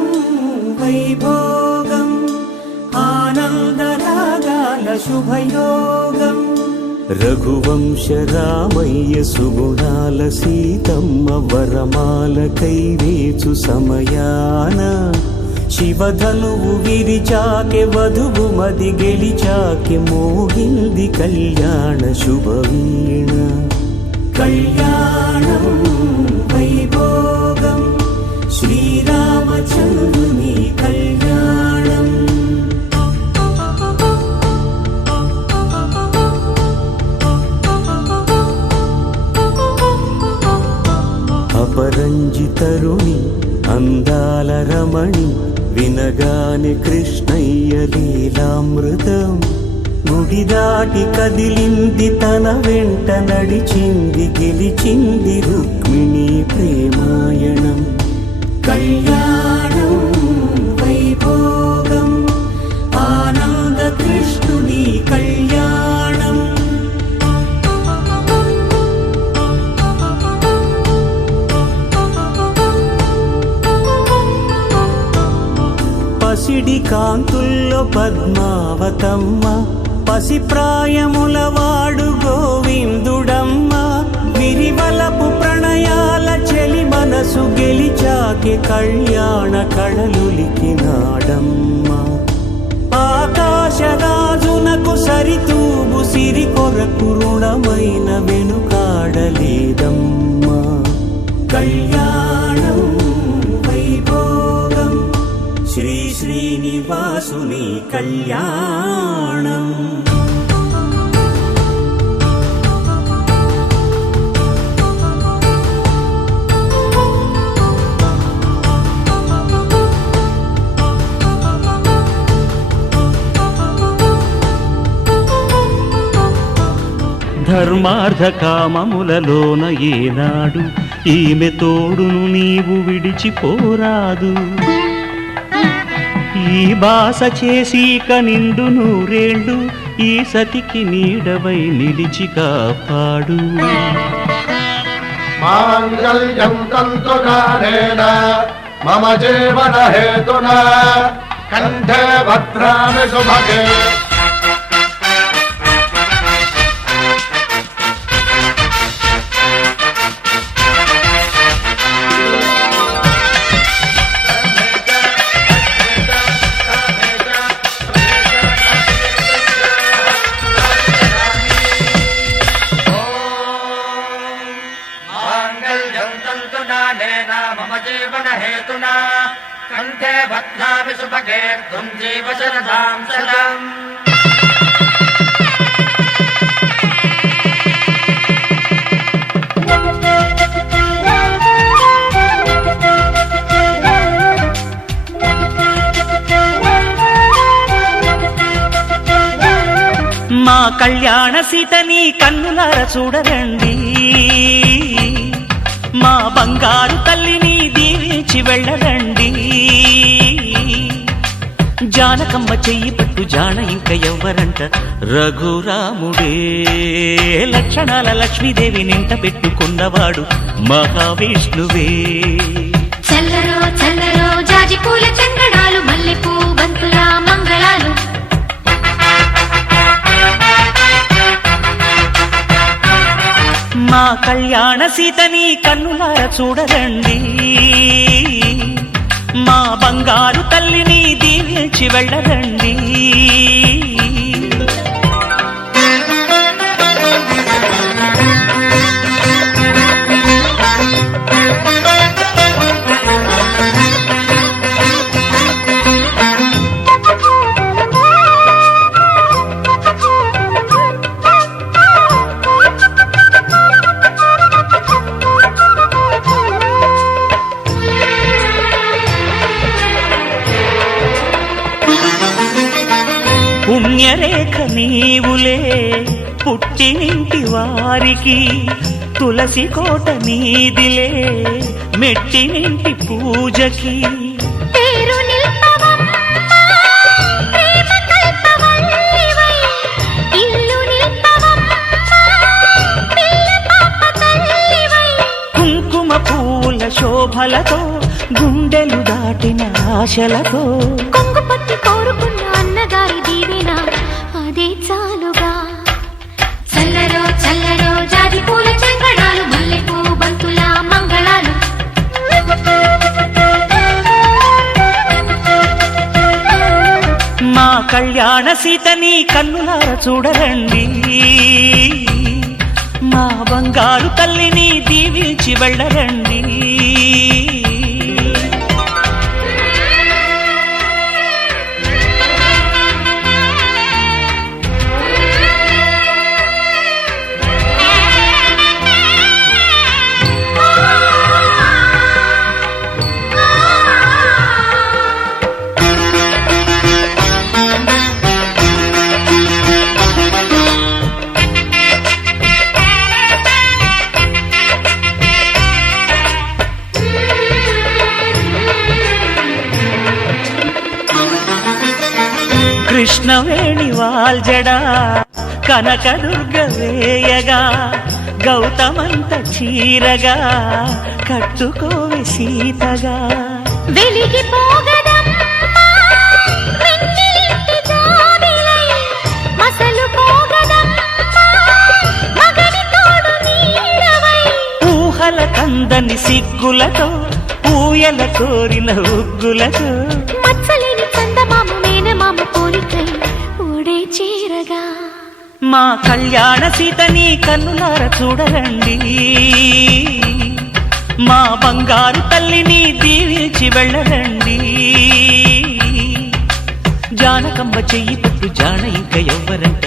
వైభోగం ఆనందరాగాల శుభయోగం రఘువంశ రామయ్య సుగుణాల సీతమ్మ వరమాల కైవేచు సమయాన శివధనువు విరిచాకె వధువు మది గెలిచాకె మోగింది కళ్యాణ శుభవీణ కళ్యాణం వైభోగం శ్రీరామచంద్రుని కళ్యాణం సుందరుని అందాల రమణి వినగానే కృష్ణయ్య లీలామృతం గుడి దాటి కదిలింది తన వెంట నడిచింది గెలిచింది రుక్మిణి ప్రేమాయణం కళ్యాణం వైభోగం ఆనంద కృష్ణుని కళ్యాణం పసిడి కాంతుల్లో పద్మావతమ్మ పసిప్రాయముల వాడు గోవిందుడమ్మ విరివలపు ప్రణయాల చెలి మనసు గెలిచాకే కళ్యాణ కళలులికినాడమ్మ ఆకాశరాజునకు సరితూబు సిరి కొరకు రుణమైన వెనుకాడలేదమ్మా కళ్యాణం వైభోగం శ్రీ శ్రీనివాసుని కళ్యాణం ధర్మార్థ కామములలోన ఏనాడు ఈమె తోడును నీవు విడిచిపోరాదు ఈ బాస చేసి నిండు నూరేళ్ళు ఈ సతికి నీడవై నిలిచి కాపాడు మాంగళ్యం తంతునానేన మమ జీవన హేతునా కంఠే భద్రామి శుభగే मम जीवन हेतुना कंठे बध्नामि सुभगे त्वं जीव शरदां शतम् మా కళ్యాణ సీతని కన్నులార చూడరండి మా బంగారు తల్లిని దీవించి వెళ్ళరండి జానకమ్మ చెయ్యి పట్టు జాన ఇంక ఎవ్వరంట రఘురాముడే లక్షణాల లక్ష్మీదేవి నింట పెట్టుకున్నవాడు మహావిష్ణువే చల్లరో చల్లరో జాజి పూల చందనాలు మల్లెపూ బంతుల మంగళాలు మా కళ్యాణ సీతని కన్నులార చూడరండి మా బంగారు తల్లిని దీవించి వెళ్ళరండి పుణ్యరేఖ నీవులే పుట్టినింటి వారికి తులసి కోట నీదిలే మెట్టినింటి పూజకి పేరు నిల్పవమ్మ ప్రేమ కల్పవల్లివై ఇల్లు నిల్పవమ్మ పిల్ల పాప తల్లివై కుంకుమ పూల శోభలతో గుండెలు దాటిన ఆశలతో కొంగు పట్టి కోరుకున్న అన్నగారి దీవెన అదే చాలుగా చల్లరో చల్లరో జాజి పూల చందనాలు మల్లెపూ బంతుల మంగళాలు మా కళ్యాణ సీతని కన్నులార చూడరండి మా బంగారు తల్లిని దీవించి వెళ్ళరండి కృష్ణవేణి వాల్జడా కనకదుర్గ వేయగా గౌతమంత చీరగా కట్టుకోవి సీతగా వెలిగిపోగదమ్మా వెన్నెలింటి జాబిలై మసలుపోగదమ్మా మగని తోడు నీడవై ఊహల కందని సిగ్గులతో ఊయల కోరిన ఉగ్గులతో మచ్చలేని చందమామ మేనమామ పోలికై ఓడే చీరగా మా కళ్యాణ సీతని కన్నులార చూడరండి మా బంగారు తల్లిని దీవించి వెళ్ళరండి జానకమ్మ చెయ్యి పట్టు జాన ఇంక ఎవ్వరంట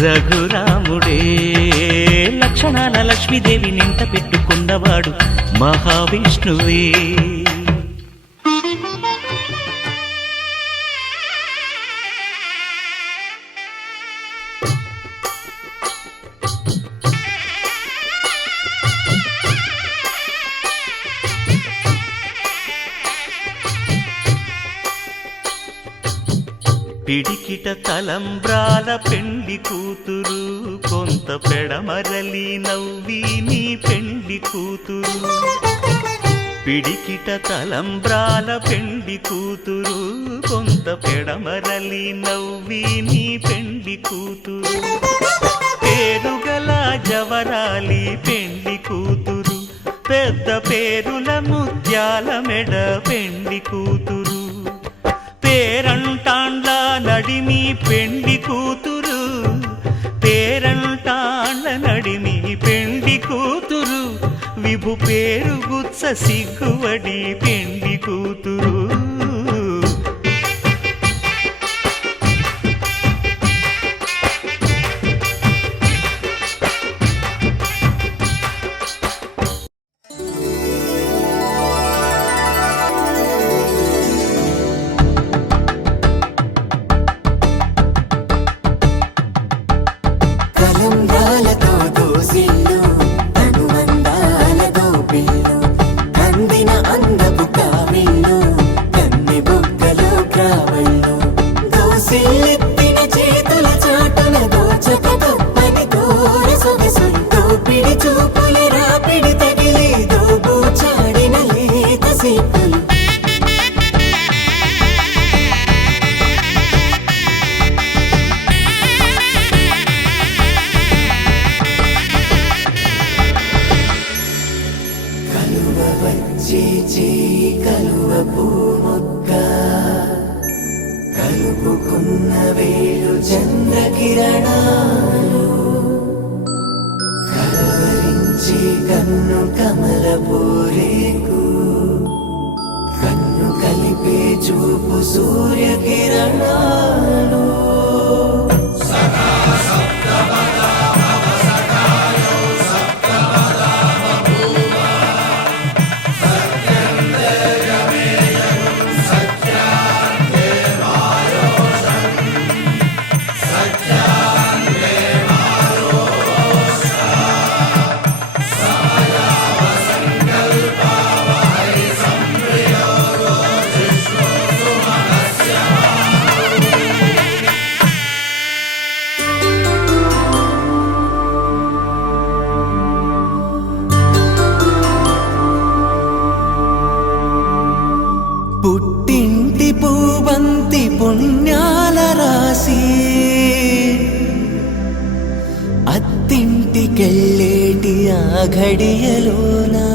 రఘురాముడే లక్షణాల లక్ష్మీదేవి నింట పెట్టుకున్నవాడు మహావిష్ణువే పిడికిట తలంబ్రాల పెండి కూతురు కొంత పెడమరలి నవ్వి నీ పెండి కూతురు పిడికిట తలంబ్రాల పెండి కూతురు కొంత పెడమరలి నవ్వి నీ పెండి కూతురు పేరుగల జవరాలి పెండి కూతురు పెద్ద పేరుల ముత్యాల మెడ పెండి కూతురు పేరంటాండ్ల నడిమి పెండి కూతురు పేరంటాండ్ల నడిమి పెండి కూతురు విభు పేరు గుత్స సిగ్గువడి పెండి కూతురు తలంబ్రాలతో దోసిల్లు అనువందాలతో పిల్లు అందిన అందపు కావిళ్ళు కన్నె బొగ్గలో క్రావళ్ళు దోసిల్లెత్తిన చేతుల చాటున దోచక తప్పని దూర సొగసులు దోపిడి చూపుల రాపిడి తగిలి దోబూచాడిన లేత సీపులు కలువ పూముక్క కలుపుకున్న వేలు చంద్రకిరణాలు కలవరించి కన్ను కమల పూరేకు కన్ను కలిపే చూపు సూర్యకిరణాలు పుట్టింటి పూబంతి పుణ్యాల రాసి అత్తింటికెళ్ళేటి ఆ ఘడియలోనా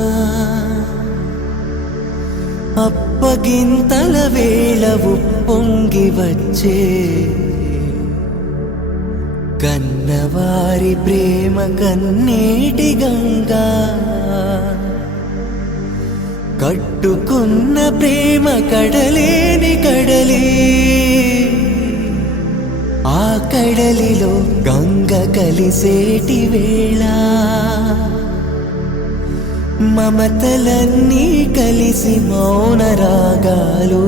అప్పగింతల వేళ ఉప్పొంగి వచ్చే కన్నవారి ప్రేమ కన్నీటి గంగా కట్టుకున్న ప్రేమ కడలేని కడలి ఆ కడలిలో గంగ కలిసేటి వేళ మమతలన్నీ కలిసి మౌన రాగాలు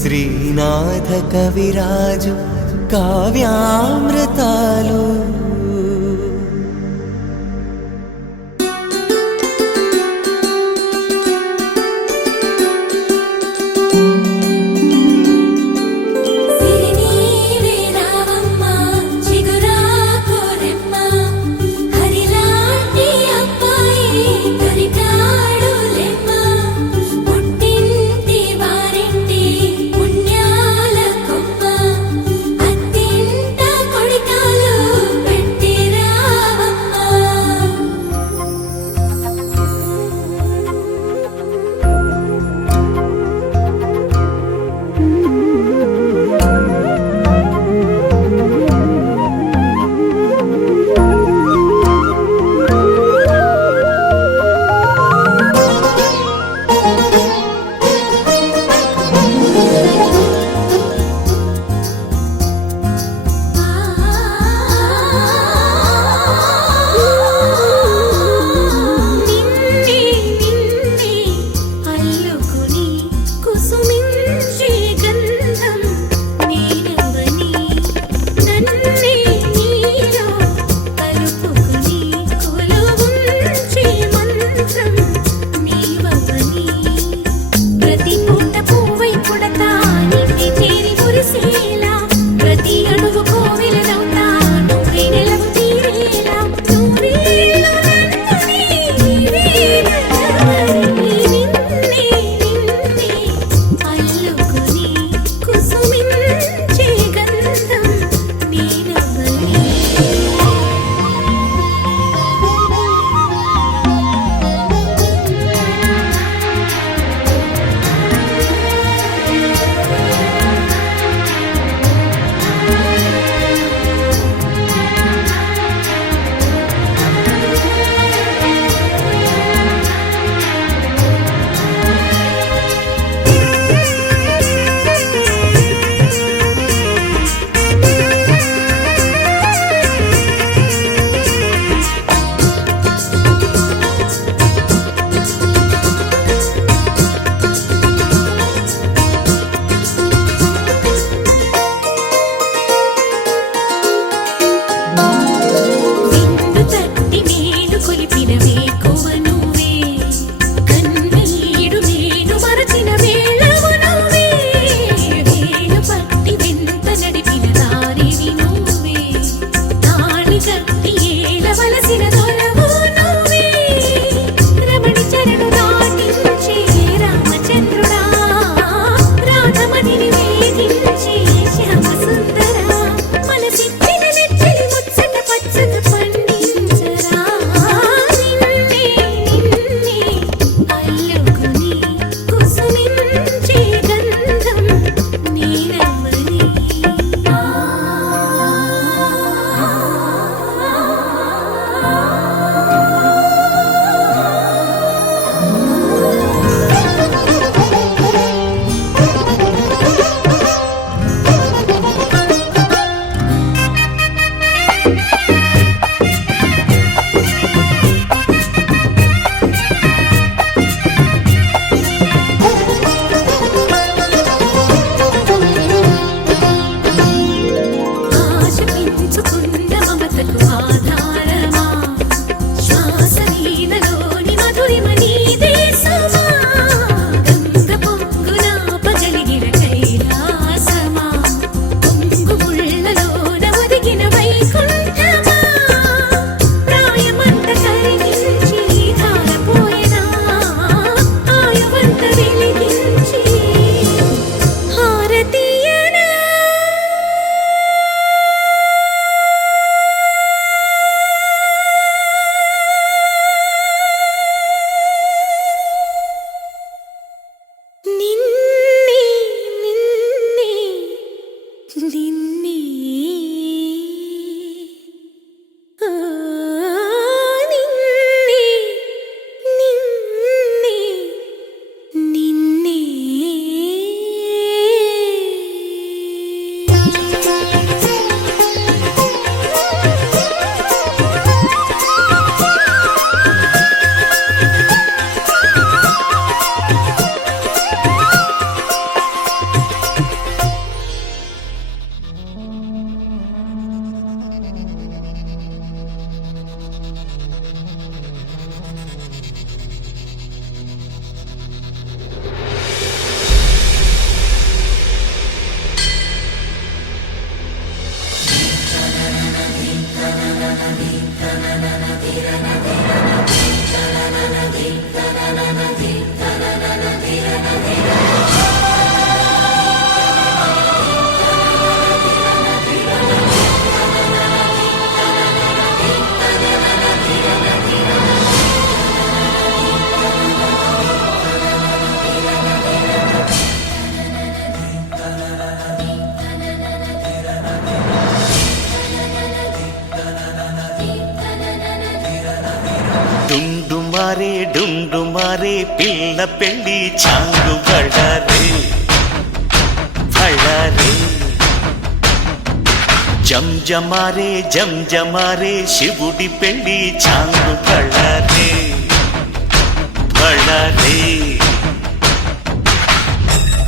శ్రీనాథ కవిరాజు కావ్యామృతాలు కట్టి ఏలవలసిన దొరవు నువ్వే రమణి చరణు దాటించే రామచంద్రుడా రాధమణిని వేధించే శ్యామ సుందర మనసిచ్చిన నెచ్చలి ముచ్చట పచ్చక పండించరా నిన్నే అల్లుకుని కుసుమించే గంధం నీరమణి ఆశ పెంచుకున్న మమతకు ఆధారమా శ్వాస నీదలోని మధురిమ నీదే సుమా గంగ పొంగున పగలిగిన కైలాసమా పొంగు ముళ్ళలోన ఒదిగిన వైకుంఠమా ప్రాయమంత కరిగించి ధారపోయెనా ఆయువంత వెలిగించి హారతీయనా నిన్నే నిన్నే నిన్నే ఆ నిన్నే నిన్నే నిన్నే డుండుమారే పిల్ల పెళ్ళి చాంగు బళ్ళారే బళ్ళారే జంజమారే శివుడి పెళ్ళి చాంగు బళ్ళారే బళ్ళారే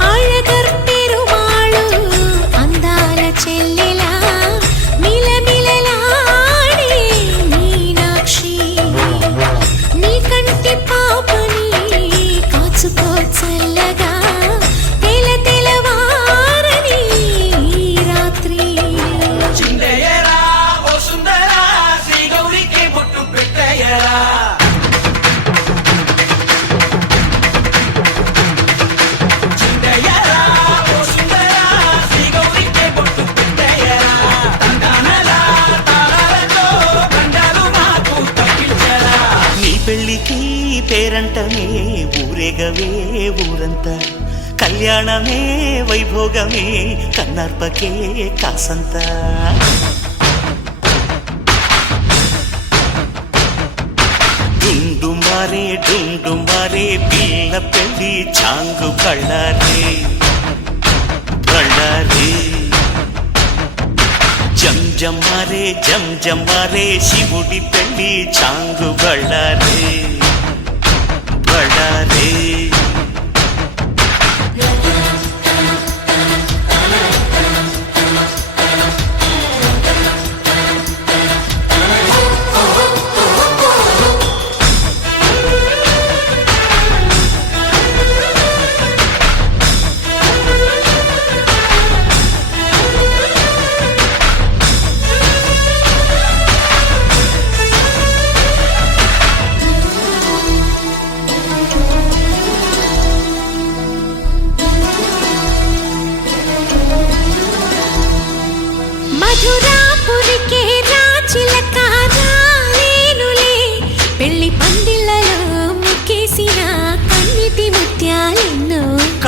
అழகర్ పెరుమాళు అందాల చెల్లెలా మిలమిలలాడే మీనాక్షి నీ కంటి పాపని కాచుకో చల్లగా తెలవారని రాత్రి చిందయ్యరా ఓ సుందరా శ్రీ గౌరికి బొట్టు పెట్టయ్యరా చిందయ్యరా ఓ సుందరా శ్రీ గౌరికి బొట్టు పెట్టయ్యరా తందానలా తాళాలతో బండాలు మాకు తప్పించరా నీ పెళ్ళికి పేరంటమే ఊరేగవే ఊరంతా కళ్యాణమే వైభోగమే కన్నార్పకే కాసంత డుండుమారే పిల్ల పెళ్ళి చాంగు బళ్ళారే బళ్ళారే జంజమారే శివుడి పెళ్ళి చాంగు బళ్ళారే బళ్ళారే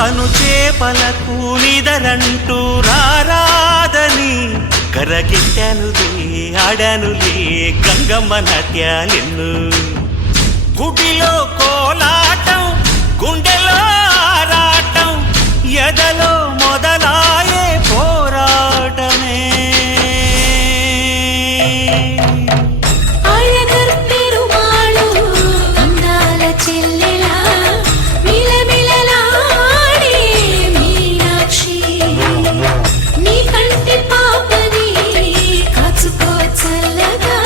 కను చేపలకు నిదరంటూ రారాదని కరగిట్టానులే ఆడానులే గంగమ్మ నాట్యాలెన్ను గుడిలో కోలాటం గుండెలో ఆరాటం ఎదలో మొదలాయే పోరాటమే అళగర్ పెరుమాళు అందాల చెల్లెలా మిలమిలలాడే మీనాక్షి నీ కంటి పాపని కాచుకో చల్లగా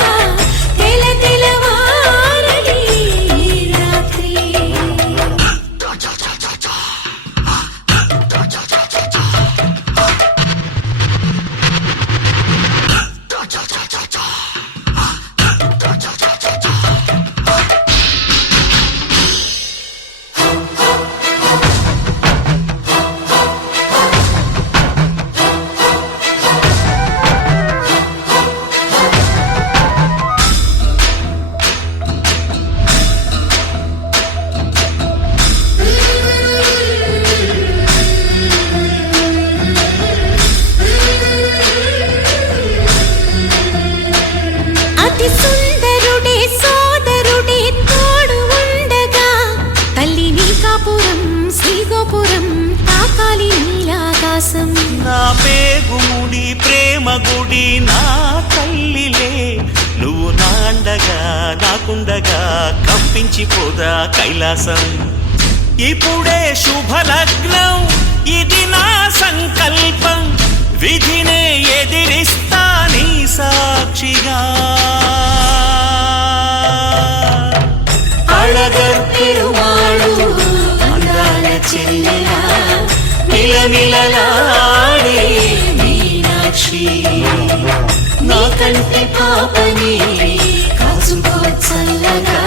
తెల తెలవారని ఈ రాత్రి అతి సుందరుడే సోదరుడే తోడు ఉండగా తల్లి నీ కాపురం శ్రీగోపురం తాకాలి నీలాకాశం నా పేగుముడి ప్రేమ గుడి నా తల్లిలే నువ్వు నా అండగా నాకుండగా కంపించిపోదా కైలాసం ఇప్పుడే శుభలగ్నం ఇది నా సంకల్పం విధినే ఎదిరిస్తా నీ సాక్షిగా అళగర్ పెరుమాళు అందాల చెల్లెలా మిలమిలలాడే మీనాక్షి నీ కంటి పాపని కాచుకో చల్లగా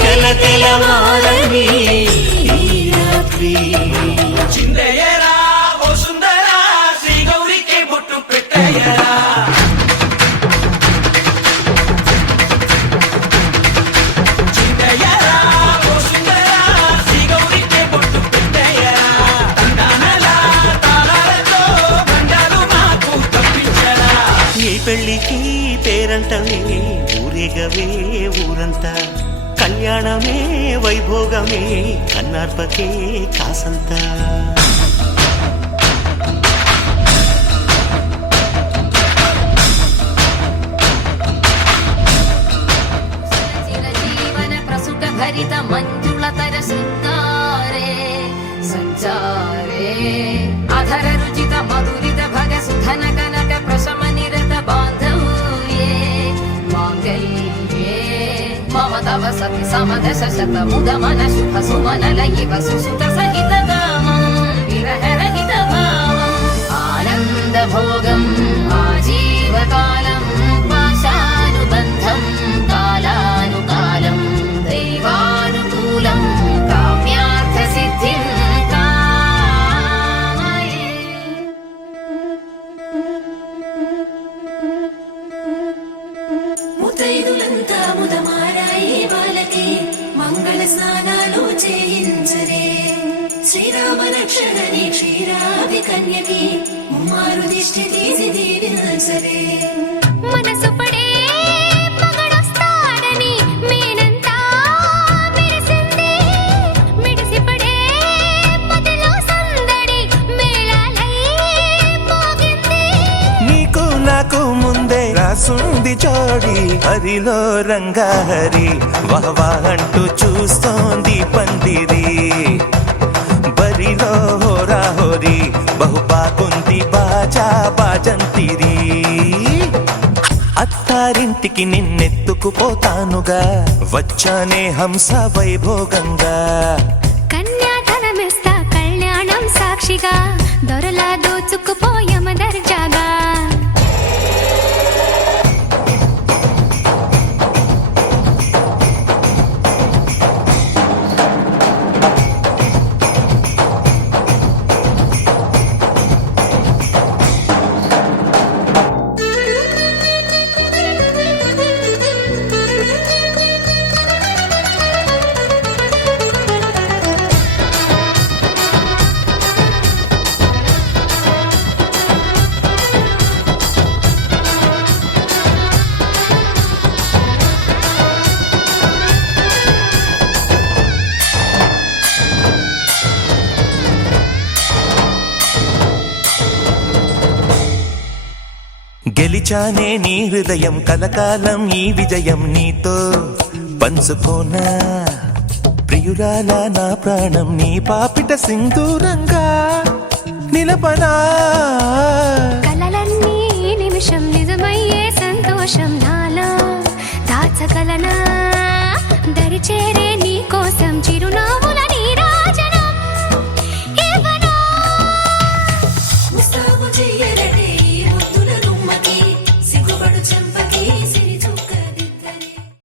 తెల తెలవారని ఈ రాత్రి చిందయ్యరా ఓ సుందరా శ్రీ గౌరికి బొట్టు పెట్టయ్యరా చిందయ్యరా ఓ సుందరా శ్రీ గౌరికి బొట్టు పెట్టయ్యరా తందానలా తాళాలతో బండాలు మాకు తప్పించరా నీ పెళ్ళికి పేరంటమే ఊరేగవే ఊరంతా కళ్యాణమే వైభోగమే కన్నార్పకే కాసంతా చిరజీవన ప్రసుక భరిత మంజుళతర శృంగారే సంచారే అధర రుచిత మధురిత భగ సుధన కనక ప్రశమ నిరత బాంధవ్యే మాంగళ్యే మమ తవ సతి సమదశ శత ముద మన శుభ సుమనల ఇవ సుసుత సహిత కామం విరహ రహిత భావం ఆనంద భోగం ఆజీవకాలం పాశానుబంధం కాలానుకాలం దైవానుకూలం కామ్యార్థ సిద్ధిం కామయే ముతైదులంతా ముదమారాయి బాలకి మంగళ స్నానాలు చేయించరే శ్రీరామ రక్షణని క్షీరాది కన్యకి ముమ్మారు దిష్టి తీసి దీవించరే మనసు పడే మగడొస్తాడని మేనంతా మెరిసింది మిడిసిపడే పదిలో సందడి మేళాలై మోగింది నీకు నాకు ముందే రాసుంది జోడి హరిలో రంగాహరి వహవా అంటూ చూస్తోంది పందిరి బరిలో హోరా హోరి బహు బాగుంది బాజా బాజంతిరి అత్తారింటికి నిన్నెత్తుకుపోతానుగా వచ్చానే హంస వైభోగంగా కన్యాధనమిస్తా కళ్యాణం సాక్షిగా దొరలా దోచుకుపోయమ దర్జాగా గెలిచానే నీ హృదయం కలకాలం ఈ విజయం నీతో పంచుకోనా ప్రియురాలా నా ప్రాణం నీ పాపిట సింధూరంగా